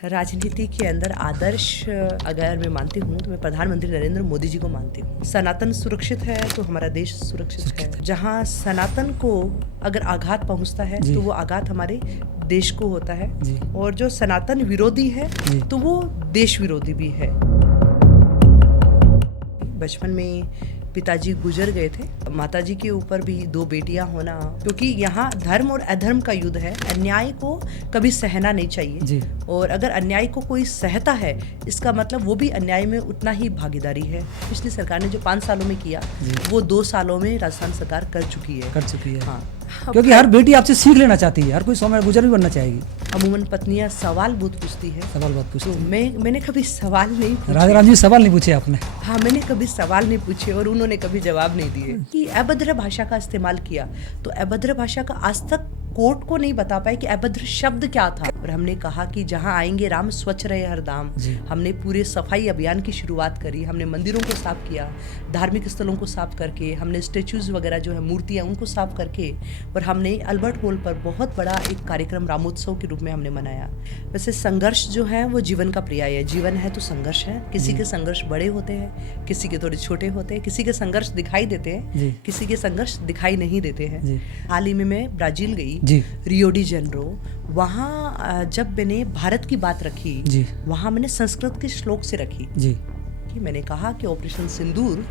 राजनीति के अंदर आदर्श अगर मैं मानती हूँ तो मैं प्रधानमंत्री नरेंद्र मोदी जी को मानती हूँ। सनातन सुरक्षित है तो हमारा देश सुरक्षित है। जहाँ सनातन को अगर आघात पहुँचता है तो वो आघात हमारे देश को होता है, और जो सनातन विरोधी है तो वो देश विरोधी भी है। बचपन में पिताजी गुजर गए थे, माताजी के ऊपर भी 2 बेटियां होना, क्योंकि यहाँ धर्म और अधर्म का युद्ध है। अन्याय को कभी सहना नहीं चाहिए, और अगर अन्याय को कोई सहता है इसका मतलब वो भी अन्याय में उतना ही भागीदारी है। पिछली सरकार ने जो 5 सालों में किया वो 2 सालों में राजस्थान सरकार कर चुकी है। हाँ, क्योंकि हर बेटी आपसे सीख लेना चाहती है, हर कोई सौम्य गुजर भी बनना चाहेगी। अमूमन पत्नियां सवाल बहुत पूछती है। तो मैंने कभी सवाल नहीं पूछे। राजा राम जी सवाल नहीं पूछे आपने? हाँ, मैंने कभी सवाल नहीं पूछे और उन्होंने कभी जवाब नहीं दिए। कि अभद्र भाषा का इस्तेमाल किया तो अभद्र भाषा का आज तक कोर्ट को नहीं बता पाए कि अभद्र शब्द क्या था। और हमने कहा कि जहाँ आएंगे राम स्वच्छ रहे हर धाम। हमने पूरे सफाई अभियान की शुरुआत करी। हमने मंदिरों को साफ किया, धार्मिक स्थलों को साफ करके, हमने स्टेचूज वगैरह जो है मूर्तियाँ उनको साफ करके, और हमने अल्बर्ट हॉल पर बहुत बड़ा एक कार्यक्रम रामोत्सव के रूप में हमने मनाया। वैसे संघर्ष जो है वो जीवन का पर्याय है। जीवन है तो संघर्ष है। किसी के संघर्ष बड़े होते हैं, किसी के थोड़े छोटे होते हैं, किसी के संघर्ष दिखाई देते हैं, किसी के संघर्ष दिखाई नहीं देते हैं। हाल ही में मैं ब्राजील गई, रियो डी जेनेरो। वहाँ जब मैंने भारत की बात रखी, वहाँ मैंने संस्कृत के श्लोक से रखी कि मैंने कहा कि ऑपरेशन सिंदूर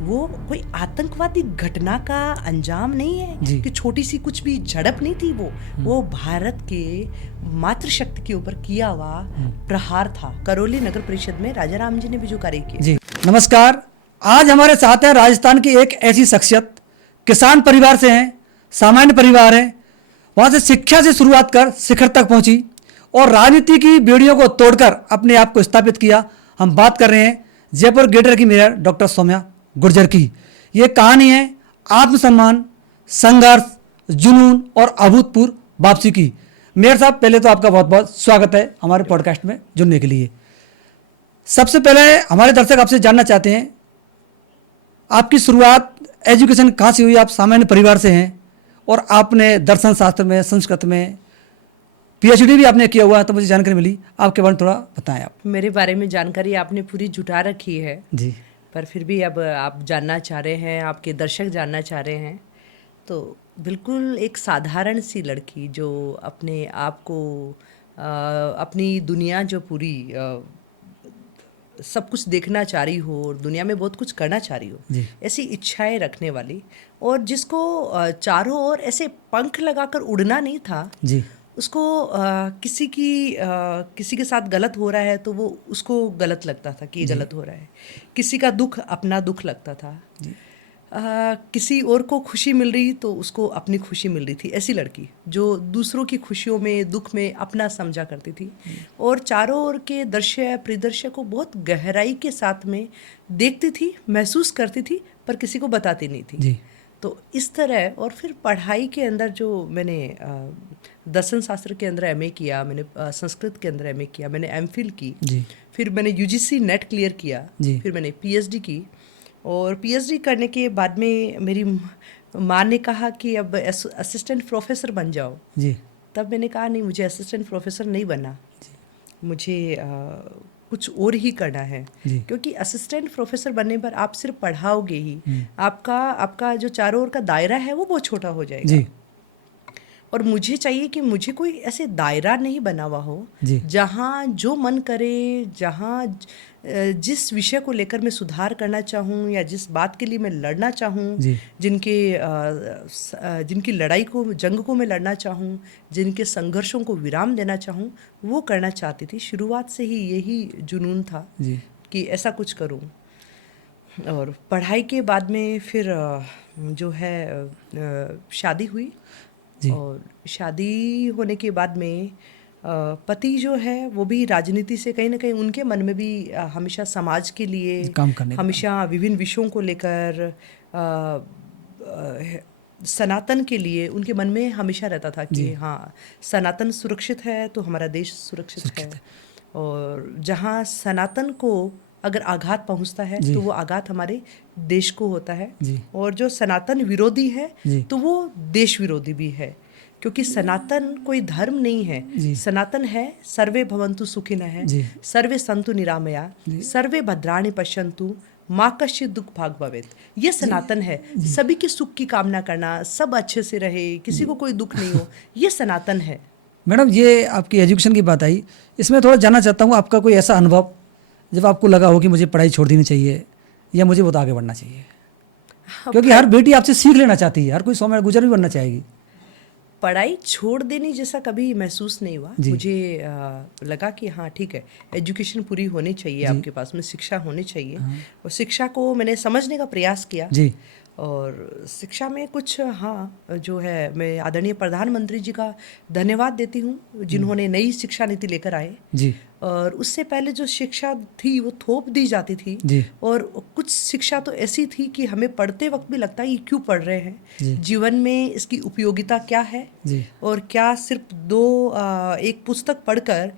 वो कोई आतंकवादी घटना का अंजाम नहीं है, कि छोटी सी कुछ भी झड़प नहीं थी। वो भारत के मातृशक्ति के ऊपर किया हुआ प्रहार था। करौली नगर परिषद में राजा राम जी ने भी जो कार्य किया। नमस्कार, आज हमारे साथ है राजस्थान की एक ऐसी शख्सियत, किसान परिवार से हैं, सामान्य परिवार है, वहाँ से शिक्षा से शुरुआत कर शिखर तक पहुंची और राजनीति की बेड़ियों को तोड़कर अपने आप को स्थापित किया। हम बात कर रहे हैं जयपुर ग्रेटर की मेयर डॉक्टर सौम्या गुर्जर की। ये कहानी है आत्मसम्मान, संघर्ष, जुनून और अभूतपूर्व वापसी की। मेयर साहब, पहले तो आपका बहुत बहुत स्वागत है हमारे पॉडकास्ट में जुड़ने के लिए। सबसे पहले हमारे दर्शक आपसे जानना चाहते हैं, आपकी शुरुआत एजुकेशन कहाँ से हुई? आप सामान्य परिवार से हैं और आपने दर्शन शास्त्र में, संस्कृत में पीएचडी भी आपने किया हुआ है, तो मुझे जानकारी मिली। आपके बारे में थोड़ा बताएं। आप मेरे बारे में जानकारी आपने पूरी जुटा रखी है जी, पर फिर भी अब आप जानना चाह रहे हैं, आपके दर्शक जानना चाह रहे हैं, तो बिल्कुल एक साधारण सी लड़की जो अपने आप को अपनी दुनिया जो पूरी सब कुछ देखना चाह रही हो और दुनिया में बहुत कुछ करना चाह रही हो, ऐसी इच्छाएं रखने वाली, और जिसको चारों ओर ऐसे पंख लगाकर उड़ना नहीं था। उसको किसी के साथ गलत हो रहा है तो वो उसको गलत लगता था कि ये गलत हो रहा है। किसी का दुख अपना दुख लगता था। किसी और को खुशी मिल रही तो उसको अपनी खुशी मिल रही थी। ऐसी लड़की जो दूसरों की खुशियों में, दुख में अपना समझा करती थी, और चारों ओर के दृश्य परिदृश्य को बहुत गहराई के साथ में देखती थी, महसूस करती थी, पर किसी को बताती नहीं थी। तो इस तरह, और फिर पढ़ाई के अंदर जो मैंने दर्शन शास्त्र के अंदर एमए किया, मैंने संस्कृत के अंदर एमए किया, मैंने एमफिल की, फिर मैंने यूजीसी नेट क्लियर किया, फिर मैंने पीएचडी की, और पीएचडी करने के बाद में मेरी माँ ने कहा कि अब असिस्टेंट प्रोफेसर बन जाओ। तब मैंने कहा नहीं, मुझे असिस्टेंट प्रोफेसर नहीं बनना, मुझे कुछ और ही करना है। क्योंकि असिस्टेंट प्रोफेसर बनने पर आप सिर्फ पढ़ाओगे ही, आपका जो चारों ओर का दायरा है वो बहुत छोटा हो जाएगा। और मुझे चाहिए कि मुझे कोई ऐसे दायरा नहीं बना हुआ हो जहाँ जो मन करे, जहाँ जिस विषय को लेकर मैं सुधार करना चाहूँ या जिस बात के लिए मैं लड़ना चाहूँ, जिनकी लड़ाई को, जंग को मैं लड़ना चाहूँ, जिनके संघर्षों को विराम देना चाहूँ, वो करना चाहती थी। शुरुआत से ही यही जुनून था कि ऐसा कुछ करूँ। और पढ़ाई के बाद में फिर जो है शादी हुई, और शादी होने के बाद में पति जो है वो भी राजनीति से कहीं ना कहीं, उनके मन में भी हमेशा समाज के लिए काम करने, हमेशा विभिन्न विषयों को लेकर, सनातन के लिए उनके मन में हमेशा रहता था कि हाँ, सनातन सुरक्षित है तो हमारा देश सुरक्षित है। और जहाँ सनातन को अगर आघात पहुँचता है तो वो आघात हमारे देश को होता है, और जो सनातन विरोधी है तो वो देश विरोधी भी है। क्योंकि सनातन कोई धर्म नहीं जी। है, सनातन है सर्वे भवन्तु सुखिनः है, जी। सर्वे सन्तु निरामया, सर्वे भद्राणि पश्यन्तु माँ कश्चित् दुख भाग भवेत्। ये सनातन है, सभी के सुख की कामना करना, सब अच्छे से रहे, किसी को कोई दुख नहीं हो, ये सनातन है। मैडम, ये आपकी एजुकेशन की बात आई, इसमें थोड़ा जानना चाहता हूँ आपका कोई ऐसा अनुभव जब आपको लगा हो कि मुझे पढ़ाई छोड़ देनी चाहिए या मुझे बहुत आगे बढ़ना चाहिए, क्योंकि हर बेटी आपसे सीख लेना चाहती है, हर कोई 100 मिनट गुजर भी बनना चाहेगी। पढ़ाई छोड़ देने जैसा कभी महसूस नहीं हुआ जी। मुझे। लगा कि हाँ ठीक है, एजुकेशन पूरी होनी चाहिए, आपके पास में शिक्षा होनी चाहिए, और शिक्षा को मैंने समझने का प्रयास किया। जी। और शिक्षा में कुछ जो है, मैं आदरणीय प्रधानमंत्री जी का धन्यवाद देती हूँ जिन्होंने नई शिक्षा नीति लेकर आए। जी। और उससे पहले जो शिक्षा थी वो थोप दी जाती थी, जी। और कुछ शिक्षा तो ऐसी थी कि हमें पढ़ते वक्त भी लगता है ये क्यों पढ़ रहे हैं, जी। जीवन में इसकी उपयोगिता क्या है, जी। और क्या सिर्फ एक पुस्तक पढ़कर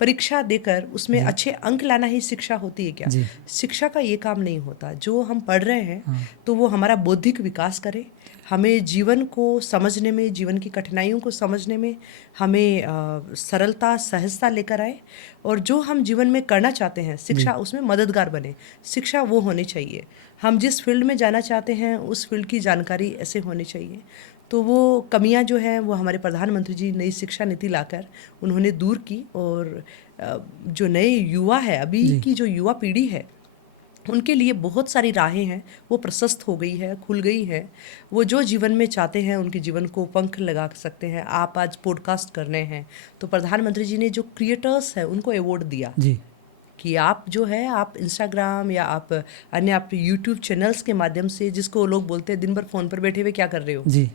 परीक्षा देकर उसमें अच्छे अंक लाना ही शिक्षा होती है क्या? जी। शिक्षा का ये काम नहीं होता। जो हम पढ़ रहे हैं तो वो हमारा बौद्धिक विकास करे, हमें जीवन को समझने में, जीवन की कठिनाइयों को समझने में हमें सरलता, सहजता लेकर आए, और जो हम जीवन में करना चाहते हैं शिक्षा उसमें मददगार बने। शिक्षा वो होनी चाहिए, हम जिस फील्ड में जाना चाहते हैं उस फील्ड की जानकारी ऐसे होनी चाहिए। तो वो कमियां जो हैं वो हमारे प्रधानमंत्री जी नई शिक्षा नीति लाकर उन्होंने दूर की, और जो नए युवा है, अभी की जो युवा पीढ़ी है, उनके लिए बहुत सारी राहें हैं, वो प्रशस्त हो गई है, खुल गई है। वो जो जीवन में चाहते हैं उनके जीवन को पंख लगा सकते हैं। आप आज पॉडकास्ट कर रहे हैं तो प्रधानमंत्री जी ने जो क्रिएटर्स हैं उनको अवार्ड दिया जी। कि आप जो है, आप इंस्टाग्राम या आप अन्य आप यूट्यूब चैनल्स के माध्यम से, जिसको लोग बोलते हैं दिन भर फ़ोन पर बैठे हुए क्या कर रहे हो, जी।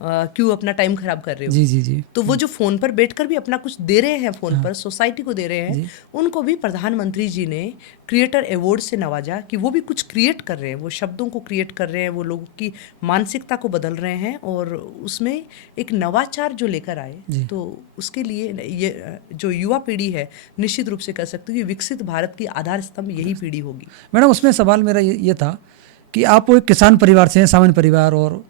क्यों अपना टाइम खराब कर रहे हो। जी। जी। जी। तो वो जो फ़ोन पर बैठकर भी अपना कुछ दे रहे हैं, फ़ोन पर सोसाइटी को दे रहे हैं, उनको भी प्रधानमंत्री जी ने क्रिएटर अवार्ड से नवाजा कि वो भी कुछ क्रिएट कर रहे हैं, वो शब्दों को क्रिएट कर रहे हैं, वो लोगों की मानसिकता को बदल रहे हैं, और उसमें एक नवाचार जो लेकर आए। तो उसके लिए ये जो युवा पीढ़ी है, निश्चित रूप से कह सकते हो कि विकसित भारत की आधार स्तंभ यही पीढ़ी होगी। मैडम, उसमें सवाल मेरा ये था कि आप वो एक किसान परिवार से हैं, सामान्य परिवार, और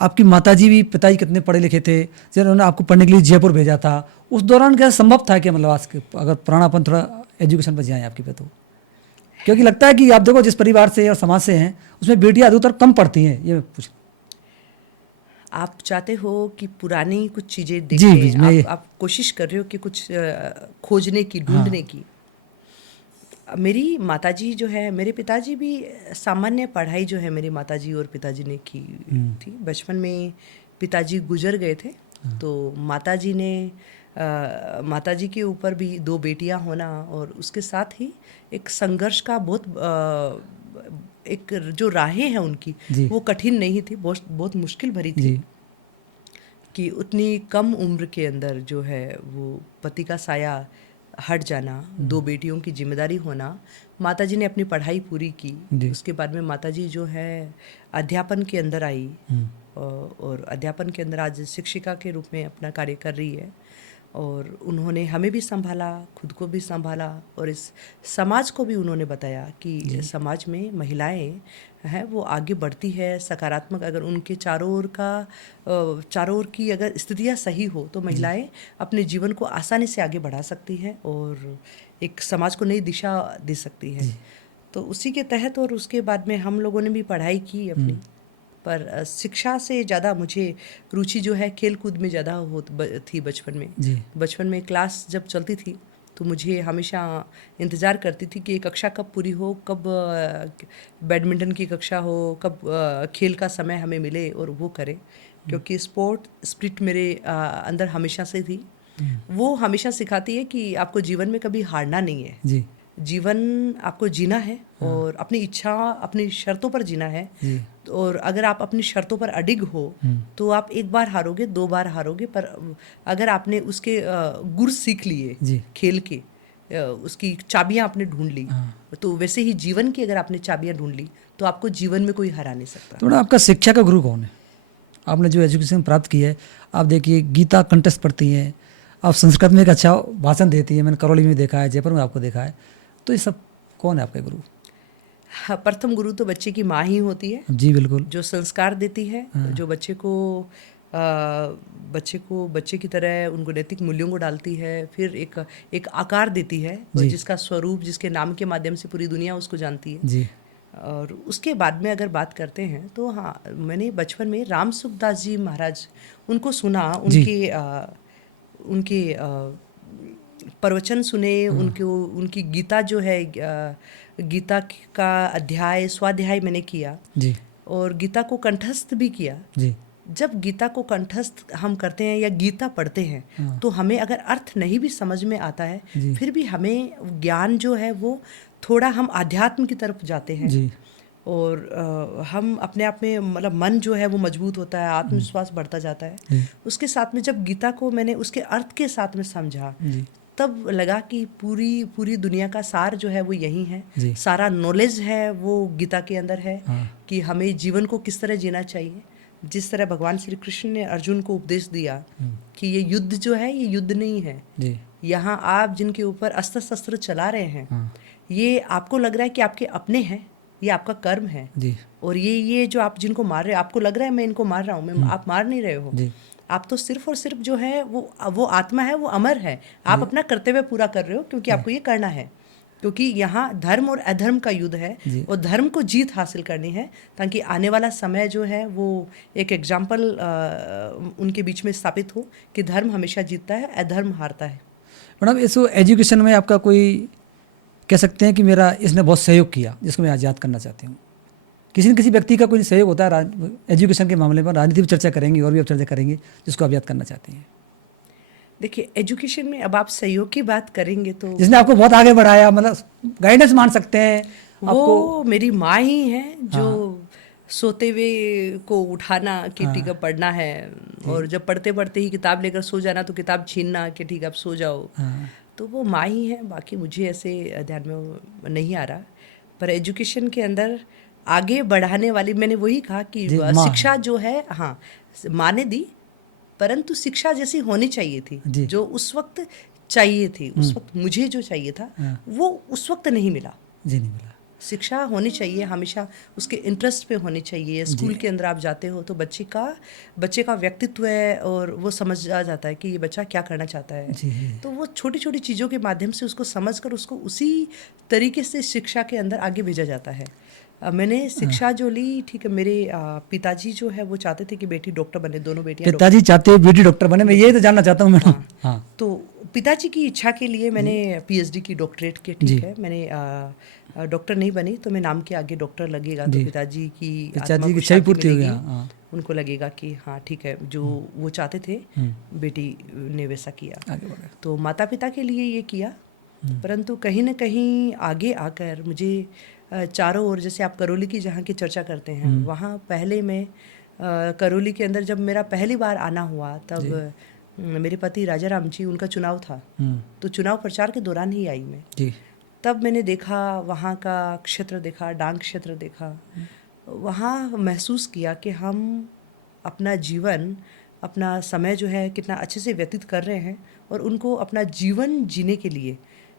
आपकी माताजी भी, पिताजी कितने पढ़े लिखे थे, जिन्होंने आपको पढ़ने के लिए जयपुर भेजा था, उस दौरान क्या संभव था कि मतलब आज अगर पुरानापन थोड़ा एजुकेशन पर जाए आपकी पे, तो क्योंकि लगता है कि आप देखो जिस परिवार से और समाज से हैं उसमें बेटियां अधिकतर कम पढ़ती हैं, ये पूछ। आप चाहते हो कि पुरानी कुछ चीज़ें जी, देखें, आप कोशिश कर रहे हो कि कुछ खोजने की, ढूंढने की। मेरी माताजी जो है, मेरे पिताजी भी सामान्य पढ़ाई जो है मेरी माताजी और पिताजी ने की थी। बचपन में पिताजी गुजर गए थे, तो माताजी ने माताजी के ऊपर भी 2 बेटियां होना, और उसके साथ ही एक संघर्ष का एक जो राहें हैं उनकी, वो कठिन नहीं थी, बहुत मुश्किल भरी थी। कि उतनी कम उम्र के अंदर जो है वो पति का साया हट जाना, 2 बेटियों की जिम्मेदारी होना। माताजी ने अपनी पढ़ाई पूरी की, उसके बाद में माताजी जो है अध्यापन के अंदर आई, और अध्यापन के अंदर आज शिक्षिका के रूप में अपना कार्य कर रही है। और उन्होंने हमें भी संभाला, खुद को भी संभाला, और इस समाज को भी उन्होंने बताया कि समाज में महिलाएं हैं वो आगे बढ़ती है, सकारात्मक, अगर उनके चारों ओर की अगर स्थितियां सही हो तो महिलाएं अपने जीवन को आसानी से आगे बढ़ा सकती हैं और एक समाज को नई दिशा दे सकती हैं। तो उसी के तहत, और उसके बाद में हम लोगों ने भी पढ़ाई की अपनी, पर शिक्षा से ज़्यादा मुझे रुचि जो है खेल कूद में ज़्यादा थी बचपन में। बचपन में क्लास जब चलती थी तो मुझे हमेशा इंतज़ार करती थी कि ये कक्षा कब पूरी हो, कब बैडमिंटन की कक्षा हो, कब खेल का समय हमें मिले और वो करें, क्योंकि स्पोर्ट स्पिरिट मेरे अंदर हमेशा से थी। वो हमेशा सिखाती है कि आपको जीवन में कभी हारना नहीं है, जीवन आपको जीना है और अपनी इच्छा, अपनी शर्तों पर जीना है। और अगर आप अपनी शर्तों पर अडिग हो तो आप एक बार हारोगे, 2 बार हारोगे, पर अगर आपने उसके गुर सीख लिए खेल के, उसकी चाबियां आपने ढूंढ ली, तो वैसे ही जीवन की अगर आपने चाबियां ढूंढ ली तो आपको जीवन में कोई हरा नहीं सकता। तो आपका शिक्षा का गुरु कौन है? आपने जो एजुकेशन प्राप्त की है, आप देखिए गीता कंठस्थ पढ़ती हैं, आप संस्कृत में एक अच्छा भाषण देती हैं, मैंने करौली में देखा है, जयपुर में आपको देखा है, तो ये सब कौन है आपके गुरु? प्रथम गुरु तो बच्चे की माँ ही होती है। जी बिल्कुल। जो संस्कार देती है, जो बच्चे को बच्चे की तरह उनको नैतिक मूल्यों को डालती है, फिर एक आकार देती है, और जी। जिसका स्वरूप, जिसके नाम के माध्यम से पूरी दुनिया उसको जानती है। जी। और उसके बाद में अगर बात करते हैं तो हाँ, मैंने बचपन में राम सुखदास जी महाराज उनको सुना, जी। उनके प्रवचन सुने, उनको उनकी गीता जो है, गीता का अध्याय स्वाध्याय मैंने किया, जी। और गीता को कंठस्थ भी किया। जी। जब गीता को कंठस्थ हम करते हैं या गीता पढ़ते हैं, हाँ। तो हमें अगर अर्थ नहीं भी समझ में आता है, जी। फिर भी हमें ज्ञान जो है वो थोड़ा, हम आध्यात्म की तरफ जाते हैं। जी। और हम अपने आप में, मतलब मन जो है वो मजबूत होता है, आत्मविश्वास बढ़ता जाता है। जी। उसके साथ में जब गीता को मैंने उसके अर्थ के साथ में समझा, जी। तब लगा कि पूरी दुनिया का सार जो है वो यही है। जी। सारा नॉलेज है वो गीता के अंदर है, हाँ। कि हमें जीवन को किस तरह जीना चाहिए। जिस तरह भगवान श्री कृष्ण ने अर्जुन को उपदेश दिया कि ये युद्ध जो है ये युद्ध नहीं है, जी। यहाँ आप जिनके ऊपर अस्त्र शस्त्र चला रहे हैं, हाँ। ये आपको लग रहा है कि आपके अपने हैं, ये आपका कर्म है। जी। और ये जो आप जिनको मार रहे हो, आपको लग रहा है मैं इनको मार रहा हूँ, आप मार नहीं रहे हो। जी। आप तो सिर्फ और सिर्फ जो है वो आत्मा है, वो अमर है। आप अपना कर्तव्य पूरा कर रहे हो, क्योंकि आपको ये करना है, क्योंकि यहाँ धर्म और अधर्म का युद्ध है, जी। और धर्म को जीत हासिल करनी है, ताकि आने वाला समय जो है वो एक एग्जाम्पल उनके बीच में स्थापित हो कि धर्म हमेशा जीतता है, अधर्म हारता है। मैडम, इस एजुकेशन में आपका कोई कह सकते हैं कि मेरा इसने बहुत सहयोग किया, जिसको मैं आज याद करना चाहती हूँ? किसी न किसी व्यक्ति का कोई सहयोग होता है एजुकेशन के मामले में, राजनीति पर चर्चा करेंगे और भी अब चर्चा करेंगे, जिसको आप याद करना चाहते हैं? देखिए, एजुकेशन में अब आप सहयोग की बात करेंगे तो जिसने आपको बहुत आगे बढ़ाया, मतलब गाइडेंस मान सकते हैं वो मेरी माँ ही है, जो हाँ। सोते हुए को उठाना कि हाँ। ठीक है पढ़ना है, और जब पढ़ते पढ़ते ही किताब लेकर सो जाना तो किताब छीनना कि ठीक है अब सो जाओ। हाँ। तो वो माँ ही है, बाकी मुझे ऐसे ध्यान में नहीं आ रहा। पर एजुकेशन के अंदर आगे बढ़ाने वाली, मैंने वही कहा कि जी, माँ शिक्षा है। जो है, हाँ, माँ ने दी, परंतु शिक्षा जैसी होनी चाहिए थी, जी। जो उस वक्त चाहिए थी, उस वक्त मुझे जो चाहिए था हाँ। वो उस वक्त नहीं मिला। जी, नहीं मिला। शिक्षा होनी चाहिए हमेशा उसके इंटरेस्ट पे होनी चाहिए। स्कूल के अंदर आप जाते हो तो बच्चे का व्यक्तित्व है, और वो समझ आ जाता है कि ये बच्चा क्या करना चाहता है। जी। तो वो छोटी छोटी चीज़ों के माध्यम से उसको समझकर उसको उसी तरीके से शिक्षा के अंदर आगे भेजा जाता है। मैंने शिक्षा जो ली, ठीक है, मेरे पिताजी जो है वो चाहते थे कि बेटी डॉक्टर बने, दोनों बेटियां पिताजी चाहते हैं बेटी डॉक्टर बने, मैं ये तो जानना चाहता हूँ मैडम। हाँ। हाँ। तो पिताजी की इच्छा के लिए मैंने पीएचडी की, डॉक्टरेट के, जी। ठीक है, मैंने डॉक्टर नहीं बनी तो मैं नाम के आगे डॉक्टर लगेगा, तो जी। पिताजी की आत्मा पिताजी को की इच्छा ही शांति पूर्ति हो मिलेगी। गया। हाँ। उनको लगेगा कि हाँ ठीक है, जो वो चाहते थे बेटी ने वैसा किया। आगे बढ़े। तो माता पिता के लिए ये किया, परंतु कहीं ना कहीं आगे आकर मुझे चारों ओर, जैसे आप करौली की जहाँ की चर्चा करते हैं, वहाँ पहले मैं करौली के अंदर जब मेरा पहली बार आना हुआ, तब मेरे पति राजा राम जी, उनका चुनाव था, तो चुनाव प्रचार के दौरान ही आई मैं। जी। तब मैंने देखा वहाँ का क्षेत्र, देखा डांग क्षेत्र, देखा वहाँ, महसूस किया कि हम अपना जीवन, अपना समय जो है कितना अच्छे से व्यतीत कर रहे हैं, और उनको अपना जीवन जीने के लिए,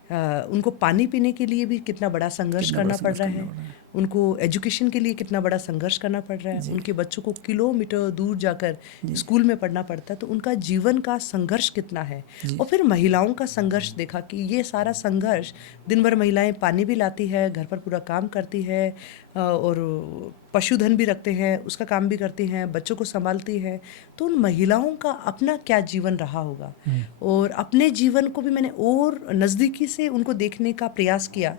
उनको पानी पीने के लिए भी कितना बड़ा संघर्ष करना पड़ रहा है, उनको एजुकेशन के लिए कितना बड़ा संघर्ष करना पड़ रहा है, उनके बच्चों को किलोमीटर दूर जाकर स्कूल में पढ़ना पड़ता है, तो उनका जीवन का संघर्ष कितना है। और फिर महिलाओं का संघर्ष देखा कि ये सारा संघर्ष, दिन भर महिलाएं पानी भी लाती है, घर पर पूरा काम करती है, और पशुधन भी रखते हैं, उसका काम भी करती हैं, बच्चों को संभालती है। तो उन महिलाओं का अपना क्या जीवन रहा होगा, और अपने जीवन को भी मैंने और नज़दीकी से उनको देखने का प्रयास किया।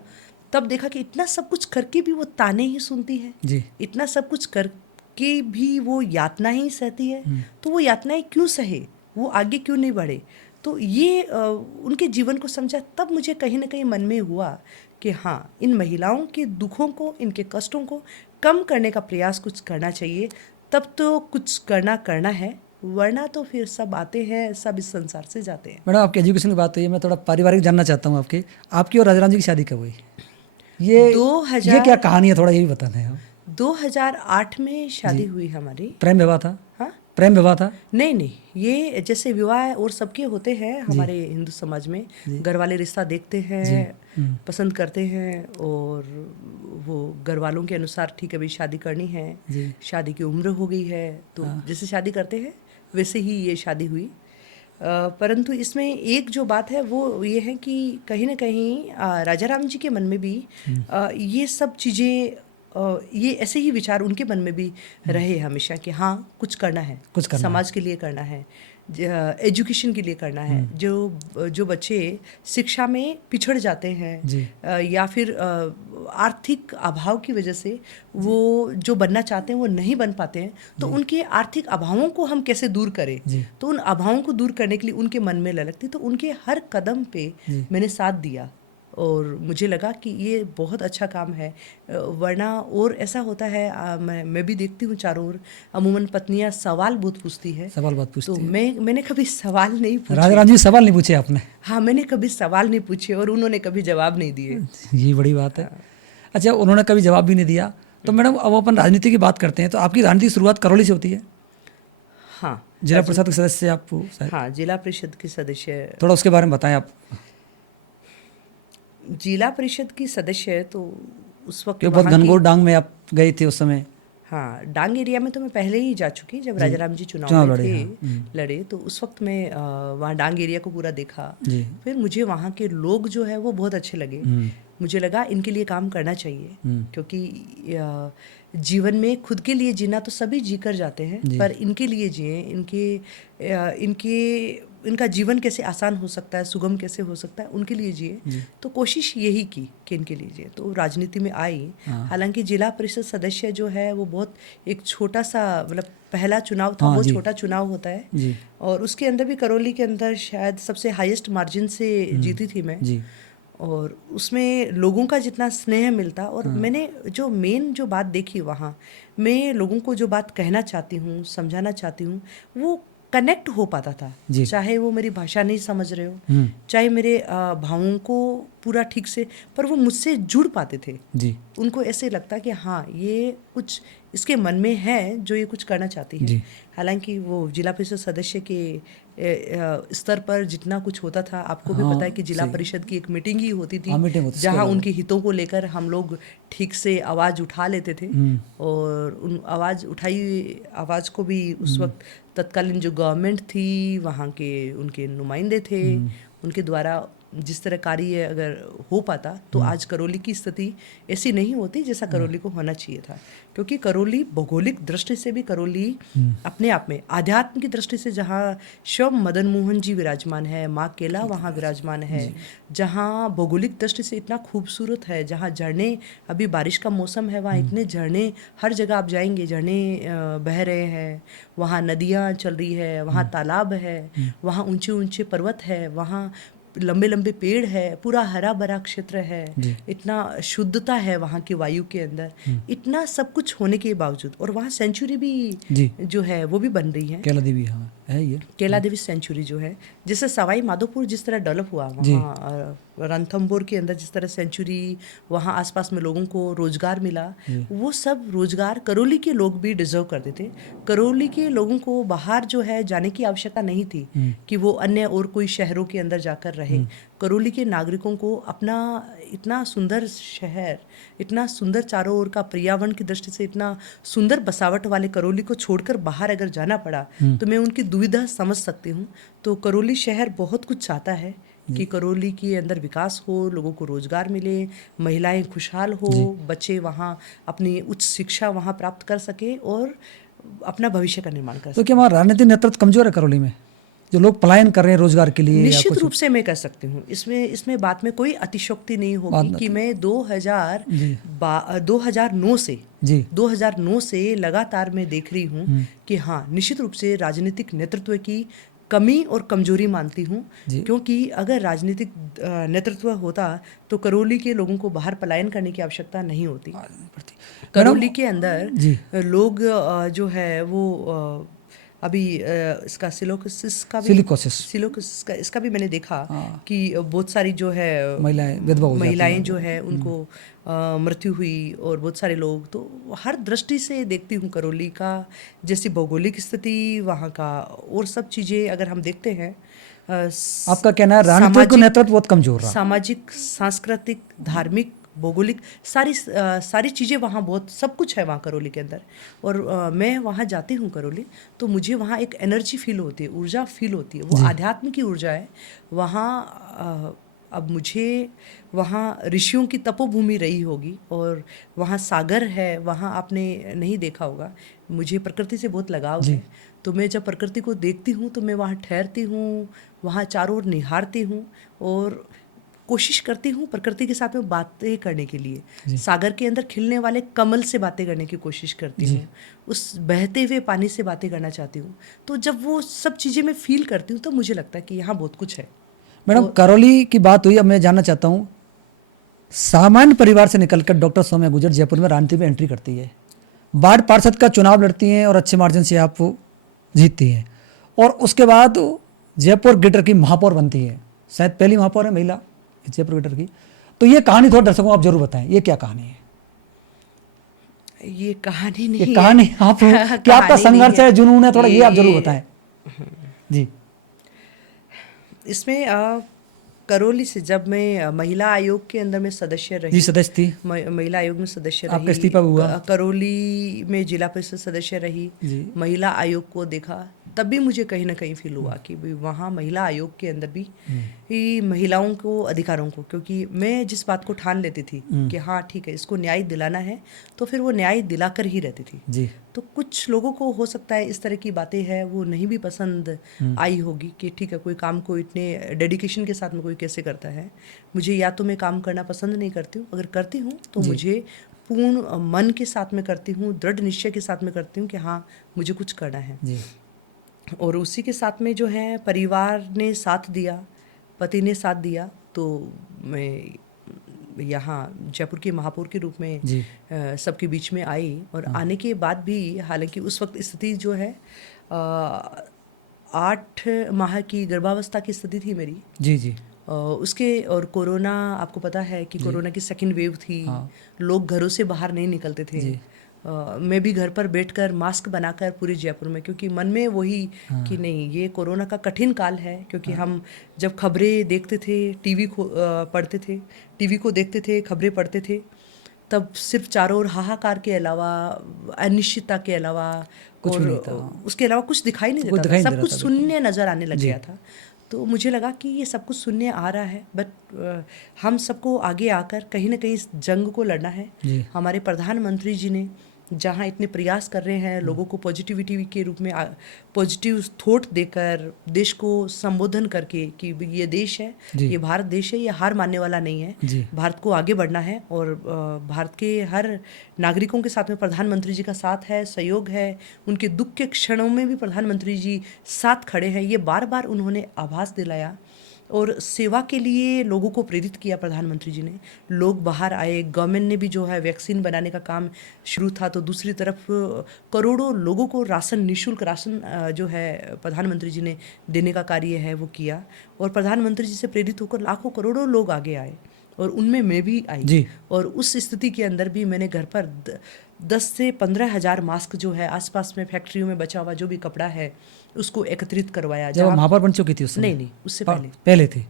तब देखा कि इतना सब कुछ करके भी वो ताने ही सुनती है, जी। इतना सब कुछ करके भी वो यातना ही सहती है। तो वो यातनाएं क्यों सहे, वो आगे क्यों नहीं बढ़े? तो ये उनके जीवन को समझा, तब मुझे कहीं ना कहीं मन में हुआ कि हाँ, इन महिलाओं के दुखों को, इनके कष्टों को कम करने का प्रयास कुछ करना चाहिए। तब तो कुछ करना है, वरना तो फिर सब आते हैं, सब इस संसार से जाते हैं। मैडम, आपकी एजुकेशन की बात हुई है, मैं थोड़ा पारिवारिक जानना चाहता हूँ आपकी और राजाराम जी की शादी कब हुई? ये क्या कहानी है, थोड़ा ये भी बताना है। 2008 में शादी हुई हमारी। प्रेम विवाह था? हाँ, प्रेम विवाह था? नहीं, ये जैसे विवाह और सबके होते हैं हमारे हिंदू समाज में, घर वाले रिश्ता देखते हैं, पसंद करते हैं, और वो घर वालों के अनुसार ठीक है भाई शादी करनी है, शादी की उम्र हो गई है, तो जैसे शादी करते हैं वैसे ही ये शादी हुई। परंतु इसमें एक जो बात है वो ये है कि कहीं ना कहीं राजा राम जी के मन में भी ये सब चीज़ें, ये ऐसे ही विचार उनके मन में भी रहे हमेशा कि हाँ कुछ करना है, कुछ करना समाज के लिए करना है, एजुकेशन के लिए करना है। जो बच्चे शिक्षा में पिछड़ जाते हैं जी। या फिर आर्थिक अभाव की वजह से वो जो बनना चाहते हैं वो नहीं बन पाते हैं, तो उनके आर्थिक अभावों को हम कैसे दूर करें। जी। तो उन अभावों को दूर करने के लिए उनके मन में ललक थी, तो उनके हर कदम पे मैंने साथ दिया और मुझे लगा कि ये बहुत अच्छा काम है। वरना और ऐसा होता है, मैं भी देखती हूँ चारों ओर अमूमन पत्नियां सवाल बहुत पूछती है, सवाल बहुत तो पूछती है। मैंने कभी सवाल नहीं पूछे। राजा राम जी सवाल नहीं पूछे आपने? हाँ, मैंने कभी सवाल नहीं पूछे और उन्होंने कभी जवाब नहीं दिए। ये बड़ी बात है। अच्छा, उन्होंने कभी जवाब भी नहीं दिया। तो मैडम अब अपन राजनीति की बात करते हैं, तो आपकी राजनीति की शुरुआत करौली से होती है? हाँ, जिला परिषद के सदस्य आपको शायद? हाँ, जिला परिषद के सदस्य। थोड़ा उसके बारे में बताएं आप। जिला परिषद की सदस्य तो उस वक्त क्यों बहुत वहाँ की- घनघोर डांग में आप गई थी उस समय? हाँ, डांग एरिया में तो मैं पहले ही जा चुकी जब राजा राम जी चुनाव चुनाव में लड़े, थे, लड़े, तो उस वक्त मैं वहाँ डांग एरिया को पूरा देखा। जी। फिर मुझे वहाँ के लोग जो है वो बहुत अच्छे लगे। मुझे लगा इनके लिए काम करना चाहिए, क्योंकि जीवन में खुद के लिए जीना तो सभी जी कर जाते हैं, पर इनके लिए जिए, इनका जीवन कैसे आसान हो सकता है, सुगम कैसे हो सकता है, उनके लिए जिए। तो कोशिश यही की कि इनके लिए जिए, तो राजनीति में आई। हालांकि जिला परिषद सदस्य जो है वो बहुत एक छोटा सा, मतलब पहला चुनाव था, वो छोटा चुनाव होता है, और उसके अंदर भी करौली के अंदर शायद सबसे हाईएस्ट मार्जिन से जीती थी मैं। और उसमें लोगों का जितना स्नेह मिलता, और मैंने जो मेन जो बात देखी वहाँ, मैं लोगों को जो बात कहना चाहती हूँ, समझाना चाहती हूँ, वो कनेक्ट हो पाता था। चाहे वो मेरी भाषा नहीं समझ रहे हो, चाहे मेरे भावों को पूरा ठीक से, पर वो मुझसे जुड़ पाते थे। उनको ऐसे लगता कि हाँ ये कुछ इसके मन में है जो ये कुछ करना चाहती है। हालांकि वो जिला परिषद सदस्य के स्तर पर जितना कुछ होता था, आपको भी पता है कि जिला परिषद की एक मीटिंग ही होती थी जहां उनके हितों को लेकर हम लोग ठीक से आवाज़ उठा लेते थे। और उन आवाज़ को भी उस वक्त तत्कालीन जो गवर्नमेंट थी वहाँ के उनके नुमाइंदे थे, उनके द्वारा जिस तरह कार्य अगर हो पाता तो आज करौली की स्थिति ऐसी नहीं होती जैसा करौली को होना चाहिए था। क्योंकि करौली भौगोलिक दृष्टि से भी, करौली अपने आप में आध्यात्म की दृष्टि से, जहाँ शिव मदन मोहन जी विराजमान है, माँ केला वहाँ विराजमान है, जहाँ भौगोलिक दृष्टि से इतना खूबसूरत है, जहाँ झरने, अभी बारिश का मौसम है, वहाँ इतने झरने, हर जगह आप जाएंगे झरने बह रहे हैं, वहाँ नदियाँ चल रही है, वहाँ तालाब है, वहाँ ऊंचे ऊंचे पर्वत है, वहाँ लंबे लंबे पेड़ है, पूरा हरा भरा क्षेत्र है, इतना शुद्धता है वहाँ की वायु के अंदर, इतना सब कुछ होने के बावजूद, और वहाँ सेंचुरी भी जो है वो भी बन रही है, केला देवी, हाँ है ये केला देवी सेंचुरी जो है, जैसे सवाई माधोपुर जिस तरह डेवलप हुआ, वहाँ रणथंभौर के अंदर जिस तरह सेंचुरी, वहाँ आसपास में लोगों को रोजगार मिला, वो सब रोजगार करौली के लोग भी डिजर्व करते थे। करौली के लोगों को बाहर जो है जाने की आवश्यकता नहीं थी कि वो अन्य और कोई शहरों के अंदर जाकर रहे। करौली के नागरिकों को अपना इतना सुंदर शहर, इतना सुंदर चारों ओर का पर्यावरण की दृष्टि से इतना सुंदर बसावट वाले करौली को छोड़कर बाहर अगर जाना पड़ा तो मैं उनकी दुविधा समझ सकती हूँ। तो करौली शहर बहुत कुछ चाहता है कि करौली के अंदर विकास हो, लोगों को रोजगार मिले, महिलाएं खुशहाल हो, बच्चे वहाँ अपनी उच्च शिक्षा वहाँ प्राप्त कर सके और अपना भविष्य का निर्माण कर सके। तो क्या हमारा राजनीतिक नेतृत्व कमजोर है करौली में, जो लोग पलायन कर रहे हैं रोजगार के लिए? निश्चित रूप से मैं कह सकती हूँ, इसमें बात में कोई अतिशयोक्ति नहीं होगी कि मैं 2009 से लगातार मैं देख रही हूँ कि हाँ, निश्चित रूप से राजनीतिक नेतृत्व की कमी और कमजोरी मानती हूँ। क्योंकि अगर राजनीतिक नेतृत्व होता तो करौली के लोगों को बाहर पलायन करने की आवश्यकता नहीं होती। करौली के अंदर लोग जो है वो अभी इसका सिलिकोसिस का इसका भी मैंने देखा कि बहुत सारी जो है महिलाएं जो है उनको मृत्यु हुई, और बहुत सारे लोग, तो हर दृष्टि से देखती हूँ करौली का, जैसी भौगोलिक स्थिति वहाँ का और सब चीज़ें अगर हम देखते हैं। आपका कहना है राजनीतिक नेतृत्व बहुत कमजोर रहा, सामाजिक, सांस्कृतिक, धार्मिक भौगोलिक सारी चीज़ें वहाँ बहुत सब कुछ है वहाँ करौली के अंदर। और मैं वहाँ जाती हूँ करौली, तो मुझे वहाँ एक एनर्जी फील होती है, ऊर्जा फील होती है, वो आध्यात्म की ऊर्जा है वहाँ। अब मुझे वहाँ ऋषियों की तपोभूमि रही होगी और वहाँ सागर है, वहाँ आपने नहीं देखा होगा। मुझे प्रकृति से बहुत लगाव है, तो मैं जब प्रकृति को देखती हूँ तो मैं वहाँ ठहरती हूँ, वहाँ चारों ओर निहारती हूँ और कोशिश करती हूँ प्रकृति के साथ में बातें करने के लिए। सागर के अंदर खिलने वाले कमल से बातें करने की कोशिश करती हूँ, उस बहते हुए पानी से बातें करना चाहती हूँ। तो जब वो सब चीज़ें मैं फील करती हूँ तो मुझे लगता है कि यहाँ बहुत कुछ है। मैडम, करौली की बात हुई, अब मैं जानना चाहता हूँ, सामान्य परिवार से निकलकर डॉक्टर सौम्या गुर्जर जयपुर में राजनीति में एंट्री करती है, वार्ड पार्षद का चुनाव लड़ती हैं और अच्छे मार्जिन से आप जीतती हैं, और उसके बाद जयपुर ग्रेटर की महापौर बनती है, शायद पहली महापौर है महिला जयपुर ग्रेटर की। तो ये कहानी थोड़ा दर्शकों को आप जरूर बताएं, ये क्या कहानी है? ये कहानी नहीं ये कहानी है। आप क्या आपका संघर्ष है, जुनून है, थोड़ा ये आप जरूर बताएं जी। इसमें करौली से जब मैं महिला आयोग के अंदर में सदस्य रही, जी सदस्य थी, महिला आयोग में सदस्य आपका रही, इस्तीफा हुआ, करौली में जिला परिषद सदस्य रही, महिला आयोग को देखा, तब भी मुझे कहीं ना कहीं फील हुआ कि वहाँ महिला आयोग के अंदर भी महिलाओं को अधिकारों को, क्योंकि मैं जिस बात को ठान लेती थी कि हाँ ठीक है इसको न्याय दिलाना है, तो फिर वो न्याय दिलाकर ही रहती थी जी। तो कुछ लोगों को हो सकता है इस तरह की बातें हैं वो नहीं भी पसंद आई होगी कि ठीक है कोई काम को इतने डेडिकेशन के साथ में कोई कैसे करता है। मुझे या तो मैं काम करना पसंद नहीं करती हूँ, अगर करती हूँ तो मुझे पूर्ण मन के साथ में करती हूँ, दृढ़ निश्चय के साथ में करती हूँ कि हाँ मुझे कुछ करना है जी। और उसी के साथ में जो है परिवार ने साथ दिया, पति ने साथ दिया, तो मैं यहाँ जयपुर के महापौर के रूप में सबके बीच में आई। और आने के बाद भी हालांकि उस वक्त स्थिति जो है 8 माह की गर्भावस्था की स्थिति थी मेरी जी जी। उसके और कोरोना, आपको पता है कि कोरोना की सेकंड वेव थी, लोग घरों से बाहर नहीं निकलते थे। मैं भी घर पर बैठकर मास्क बनाकर पूरी जयपुर में, क्योंकि मन में वही कि नहीं ये कोरोना का कठिन काल है, क्योंकि हम जब खबरें देखते थे, टीवी को पढ़ते थे, टीवी को देखते थे, खबरें पढ़ते थे, तब सिर्फ चारों ओर हाहाकार के अलावा, अनिश्चितता के अलावा कुछ और नहीं था। उसके अलावा कुछ दिखाई नहीं देता था, सब कुछ शून्य नज़र आने लग गया था। तो मुझे लगा कि ये सब कुछ शून्य आ रहा है, बट हम सबको आगे आकर कहीं ना कहीं इस जंग को लड़ना है। हमारे प्रधानमंत्री जी ने जहाँ इतने प्रयास कर रहे हैं लोगों को पॉजिटिविटी के रूप में पॉजिटिव थॉट देकर, देश को संबोधन करके कि ये देश है, ये भारत देश है, ये हार मानने वाला नहीं है, भारत को आगे बढ़ना है और भारत के हर नागरिकों के साथ में प्रधानमंत्री जी का साथ है, सहयोग है, उनके दुख के क्षणों में भी प्रधानमंत्री जी साथ खड़े हैं, ये बार बार उन्होंने आभास दिलाया और सेवा के लिए लोगों को प्रेरित किया प्रधानमंत्री जी ने। लोग बाहर आए, गवर्नमेंट ने भी जो है वैक्सीन बनाने का काम शुरू था, तो दूसरी तरफ करोड़ों लोगों को राशन, निःशुल्क राशन जो है प्रधानमंत्री जी ने देने का कार्य है वो किया। और प्रधानमंत्री जी से प्रेरित होकर लाखों करोड़ों लोग आगे आए और उनमें मैं भी आई। और उस स्थिति के अंदर भी मैंने घर पर 10 से 15 हज़ार मास्क जो है आसपास में फैक्ट्रियों में बचा हुआ जो भी कपड़ा है उसको एकत्रित करवाया। जब महापौर बन चुकी थी उस समय? नहीं, उससे पहले थी,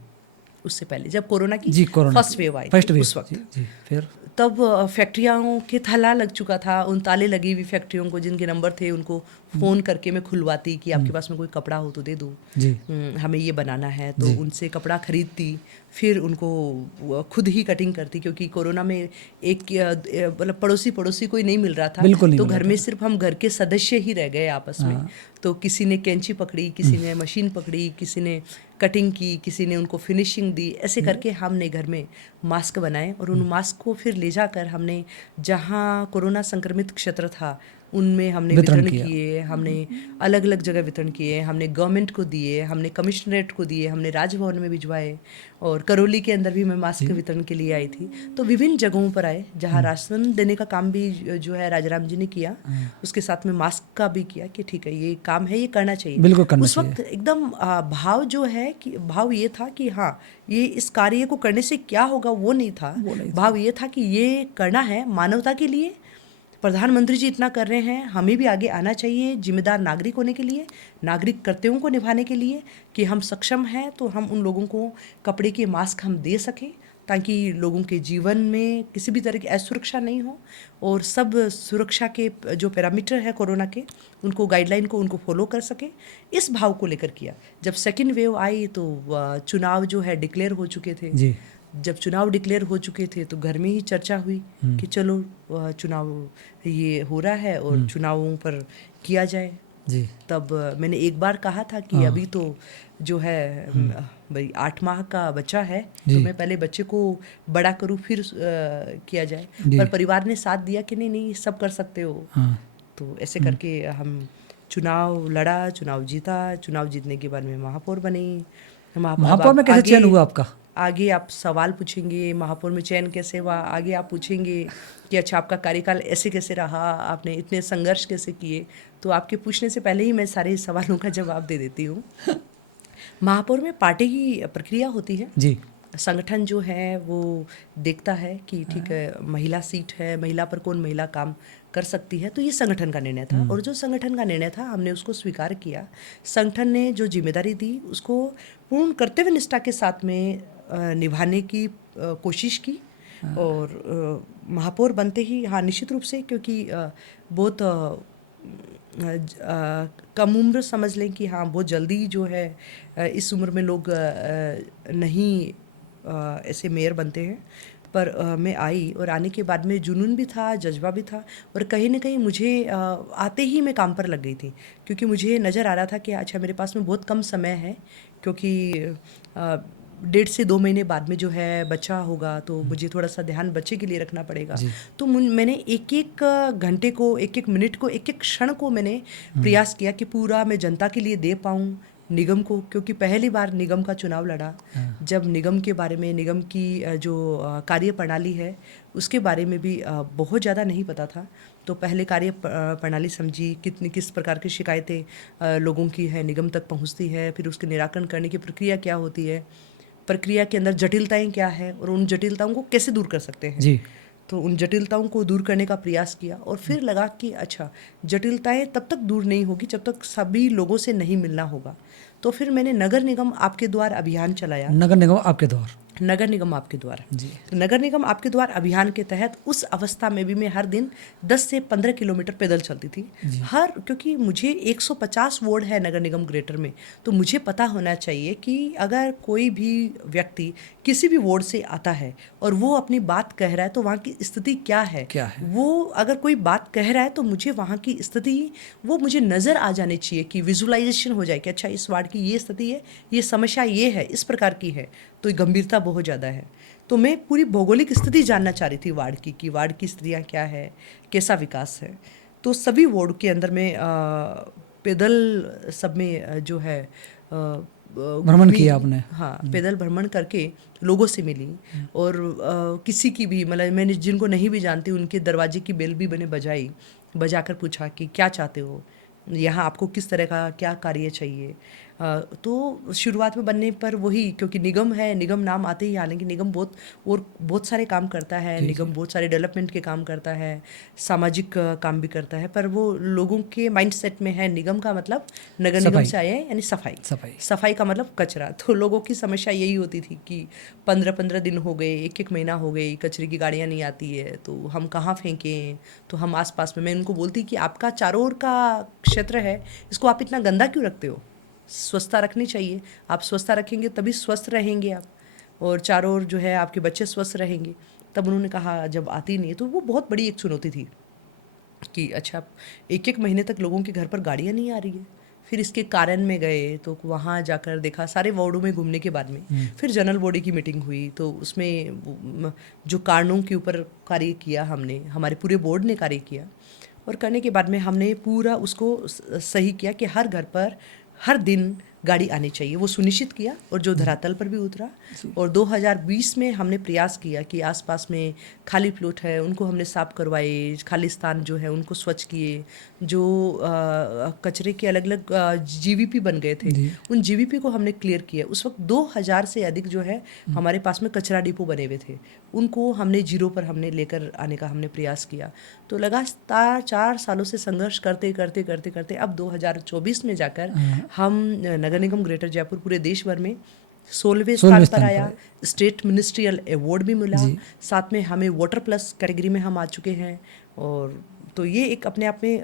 उससे पहले जब कोरोना की फर्स्ट वेव आई उस वक्त फिर तब फैक्ट्रियों के ताला लग चुका था, उन ताले लगी हुई फैक्ट्रियों को जिनके नंबर थे उनको फ़ोन करके मैं खुलवाती कि आपके पास में कोई कपड़ा हो तो दे दो, हमें ये बनाना है। तो उनसे कपड़ा खरीदती, फिर उनको खुद ही कटिंग करती, क्योंकि कोरोना में एक मतलब पड़ोसी कोई नहीं मिल रहा था, तो घर में सिर्फ हम घर के सदस्य ही रह गए आपस में। तो किसी ने कैंची पकड़ी, किसी ने मशीन पकड़ी, किसी ने कटिंग की, किसी ने उनको फिनिशिंग दी, ऐसे करके हमने घर में मास्क बनाए और उन मास्क को फिर ले जाकर हमने जहाँ कोरोना संक्रमित क्षेत्र था उनमें हमने वितरण किए, हमने अलग अलग जगह वितरण किए, हमने गवर्नमेंट को दिए, हमने कमिश्नरेट को दिए, हमने राजभवन में भिजवाए और करौली के अंदर भी मैं मास्क वितरण के लिए आई थी। तो विभिन्न जगहों पर आए जहाँ राशन देने का काम भी जो है राजाराम जी ने किया, उसके साथ में मास्क का भी किया कि ठीक है ये काम है, ये करना चाहिए, बिल्कुल करना उस वक्त एकदम भाव जो है कि भाव ये था कि हाँ ये इस कार्य को करने से क्या होगा वो नहीं था, भाव ये था कि ये करना है मानवता के लिए, प्रधानमंत्री जी इतना कर रहे हैं, हमें भी आगे आना चाहिए जिम्मेदार नागरिक होने के लिए, नागरिक कर्तव्यों को निभाने के लिए, कि हम सक्षम हैं तो हम उन लोगों को कपड़े के मास्क हम दे सकें ताकि लोगों के जीवन में किसी भी तरह की असुरक्षा नहीं हो और सब सुरक्षा के जो पैरामीटर है कोरोना के उनको गाइडलाइन को उनको फॉलो कर सके, इस भाव को लेकर किया। जब सेकेंड वेव आई तो चुनाव जो है डिक्लेयर हो चुके थे। जी। जब चुनाव डिक्लेयर हो चुके थे तो घर में ही चर्चा हुई कि चलो चुनाव ये हो रहा है और चुनावों पर किया जाए। जी। तब मैंने एक बार कहा था कि अभी तो जो है भाई 8 माह का बच्चा है तो मैं पहले बच्चे को बड़ा करूं फिर किया जाए, पर परिवार ने साथ दिया कि नहीं नहीं सब कर सकते हो। तो ऐसे करके हम चुनाव लड़ा, चुनाव जीता, चुनाव जीतने के बाद में महापौर बनी। महापौर में कैसे चयन हुआ आपका? आगे आप सवाल पूछेंगे महापौर में चयन कैसे हुआ, आगे आप पूछेंगे कि अच्छा आपका कार्यकाल ऐसे कैसे रहा, आपने इतने संघर्ष कैसे किए, तो आपके पूछने से पहले ही मैं सारे सवालों का जवाब दे देती हूँ। महापौर में पार्टी की प्रक्रिया होती है जी। संगठन जो है वो देखता है कि ठीक है महिला सीट है, महिला पर कौन महिला काम कर सकती है, तो ये संगठन का निर्णय था और जो संगठन का निर्णय था हमने उसको स्वीकार किया। संगठन ने जो जिम्मेदारी दी उसको पूर्ण कर्तव्य निष्ठा के साथ में निभाने की कोशिश की और महापौर बनते ही हाँ निश्चित रूप से, क्योंकि बहुत कम उम्र समझ लें कि हाँ बहुत जल्दी जो है इस उम्र में लोग नहीं ऐसे मेयर बनते हैं, पर मैं आई और आने के बाद में जुनून भी था, जज्बा भी था और कहीं ना कहीं मुझे आते ही मैं काम पर लग गई थी, क्योंकि मुझे नज़र आ रहा था कि अच्छा मेरे पास में बहुत कम समय है, क्योंकि 1.5 से 2 महीने बाद में जो है बच्चा होगा तो मुझे थोड़ा सा ध्यान बच्चे के लिए रखना पड़ेगा। तो मैंने एक एक घंटे को, एक एक मिनट को, एक एक क्षण को मैंने प्रयास किया कि पूरा मैं जनता के लिए दे पाऊँ निगम को, क्योंकि पहली बार निगम का चुनाव लड़ा। जब निगम के बारे में, निगम की जो कार्य प्रणाली है उसके बारे में भी बहुत ज़्यादा नहीं पता था, तो पहले कार्य प्रणाली समझी, किस प्रकार की शिकायतें लोगों की है निगम तक पहुंचती है, फिर उसके निराकरण करने की प्रक्रिया क्या होती है, प्रक्रिया के अंदर जटिलताएं क्या है और उन जटिलताओं को कैसे दूर कर सकते हैं जी। तो उन जटिलताओं को दूर करने का प्रयास किया और फिर लगा कि अच्छा जटिलताएं तब तक दूर नहीं होगी जब तक सभी लोगों से नहीं मिलना होगा। तो फिर मैंने नगर निगम आपके द्वार अभियान चलाया। नगर निगम आपके द्वार? नगर निगम आपके द्वार जी। तो नगर निगम आपके द्वार अभियान के तहत उस अवस्था में भी मैं हर दिन 10 से 15 किलोमीटर पैदल चलती थी क्योंकि मुझे 150 वार्ड है नगर निगम ग्रेटर में, तो मुझे पता होना चाहिए कि अगर कोई भी व्यक्ति किसी भी वार्ड से आता है और वो अपनी बात कह रहा है तो वहाँ की स्थिति क्या है, वो अगर कोई बात कह रहा है तो मुझे वहाँ की स्थिति वो मुझे नज़र आ जानी चाहिए कि विजुअलाइजेशन हो जाए कि अच्छा इस वार्ड की ये स्थिति है, ये समस्या ये है, इस प्रकार की है, तो गंभीरता बहुत ज़्यादा है। तो मैं पूरी भौगोलिक स्थिति जानना चाह रही थी वार्ड की कि वार्ड की स्थितियाँ क्या है, कैसा विकास है। तो सभी वार्ड के अंदर में पैदल सब में जो है भ्रमण किया आपने? हाँ, पैदल भ्रमण करके लोगों से मिली और किसी की भी मतलब मैंने जिनको नहीं भी जानती उनके दरवाजे की बेल भी मैंने बजाकर पूछा कि क्या चाहते हो, यहाँ आपको किस तरह का क्या कार्य चाहिए। तो शुरुआत में बनने पर वही, क्योंकि निगम है, निगम नाम आते ही हालांकि निगम बहुत सारे काम करता है, निगम बहुत सारे डेवलपमेंट के काम करता है, सामाजिक काम भी करता है, पर वो लोगों के माइंडसेट में है निगम का मतलब नगर निगम से आया है यानी सफाई का मतलब कचरा। तो लोगों की समस्या यही होती थी कि 15-15 दिन हो गए, एक महीना हो गई, कचरे की गाड़ियाँ नहीं आती है, तो हम कहाँ फेंकें। तो हम आसपास में, मैं उनको बोलती कि आपका चारों ओर का क्षेत्र है, इसको आप इतना गंदा क्यों रखते हो, स्वच्छता रखनी चाहिए, आप स्वच्छता रखेंगे तभी स्वस्थ रहेंगे आप, और चारों ओर जो है आपके बच्चे स्वस्थ रहेंगे। तब उन्होंने कहा जब आती नहीं है, तो वो बहुत बड़ी एक चुनौती थी कि अच्छा 1-1 महीने तक लोगों के घर पर गाड़ियाँ नहीं आ रही है। फिर इसके कारण में गए तो वहाँ जाकर देखा, सारे वार्डों में घूमने के बाद में फिर जनरल बॉडी की मीटिंग हुई, तो उसमें जो कारणों के ऊपर कार्य किया हमने, हमारे पूरे बोर्ड ने कार्य किया, और करने के बाद में हमने पूरा उसको सही किया कि हर घर पर हर दिन गाड़ी आनी चाहिए, वो सुनिश्चित किया और जो धरातल पर भी उतरा। और 2020 में हमने प्रयास किया कि आसपास में खाली प्लॉट है उनको हमने साफ करवाए, खाली स्थान जो है उनको स्वच्छ किए, जो कचरे के अलग अलग जीवीपी बन गए थे उन जीवीपी को हमने क्लियर किया। उस वक्त 2000 से अधिक जो है हमारे पास में कचरा डिपो बने हुए थे, उनको हमने जीरो पर हमने लेकर आने का हमने प्रयास किया। तो लगातार 4 सालों से संघर्ष करते करते करते करते अब 2024 में जाकर हम नगर निगम ग्रेटर जयपुर पूरे देश भर में 16वें 16वें स्थान स्थान पर पर आया, स्टेट मिनिस्ट्रियल अवार्ड भी मिला, जी। साथ में हमें वाटर प्लस कैटेगरी में हम आ चुके हैं, और तो ये एक अपने आप में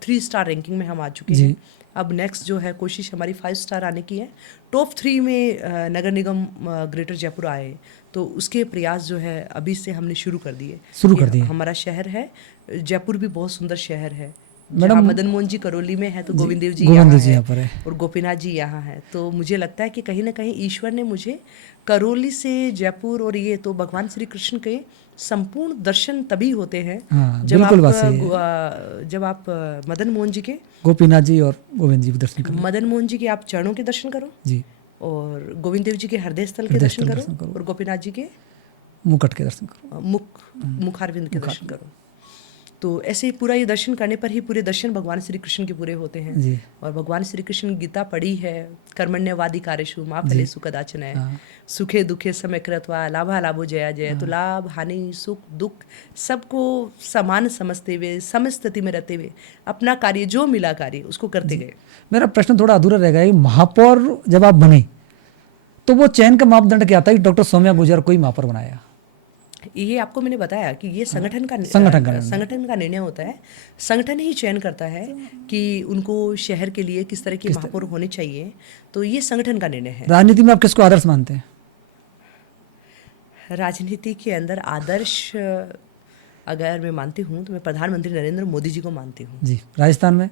3 स्टार रैंकिंग में हम आ चुके जी। हैं। अब नेक्स्ट जो है कोशिश हमारी 5 स्टार आने की है। टॉप 3 में नगर निगम ग्रेटर जयपुर आए, तो उसके प्रयास जो है अभी से हमने शुरू कर दिए। शुरू ये कर दिए। हमारा शहर है, जयपुर भी बहुत सुंदर शहर है। मैडम- जहाँ मदन मोहन जी करौली में है तो जी, गोविंद देव जी गोविंद यहाँ देव जी है यहाँ पर है। और गोपीनाथ जी यहाँ है। तो मुझे लगता है कि कहीं ना कहीं ईश्वर ने मुझे करौली से जयपुर, और ये तो भगवान श्री कृष्ण के संपूर्ण दर्शन तभी होते हैं हाँ, जब बिल्कुल आप बात सही है। जब आप मदन मोहन जी के गोपीनाथ जी और गोविंद जी के दर्शन कर लें। मदन मोहन जी के आप चरणों के दर्शन करो, जी। और गोविंद देव जी के हृदय स्थल के हृदय दर्शन स्थल करो, दर्शन करो। और गोपीनाथ जी के मुकुट के दर्शन करो। मुखारविंद के दर्शन करो। तो ऐसे ही पूरा ये दर्शन करने पर ही पूरे दर्शन भगवान श्री कृष्ण के पूरे होते हैं। जी। और भगवान श्री कृष्ण गीता पढ़ी है, कर्मण्यवादी कार्यशु माँ फलेषु कदाचन है, हाँ। सुखे दुखे समय कृत्वा लाभा लाभो जया जय। तो लाभ हानि सुख दुख सबको समान समझते हुए, समस्थिति में रहते हुए अपना कार्य जो मिला कार्य उसको करते गए। मेरा प्रश्न थोड़ा अधूरा रह गया कि महापौर जब आप बने तो वो चयन का मापदंड क्या था कि डॉक्टर सौम्या गुर्जर को ही महापौर बनाया? ये आपको मैंने बताया कि ये संगठन का निर्णय होता है। संगठन ही चयन करता है कि उनको शहर के लिए किस तरह के महापौर होने चाहिए, तो ये संगठन का निर्णय है। राजनीति में आप किसको आदर्श मानते हैं? राजनीति के अंदर आदर्श अगर मैं मानती हूँ तो मैं प्रधानमंत्री नरेंद्र मोदी जी को मानती हूँ। जी। राजस्थान में?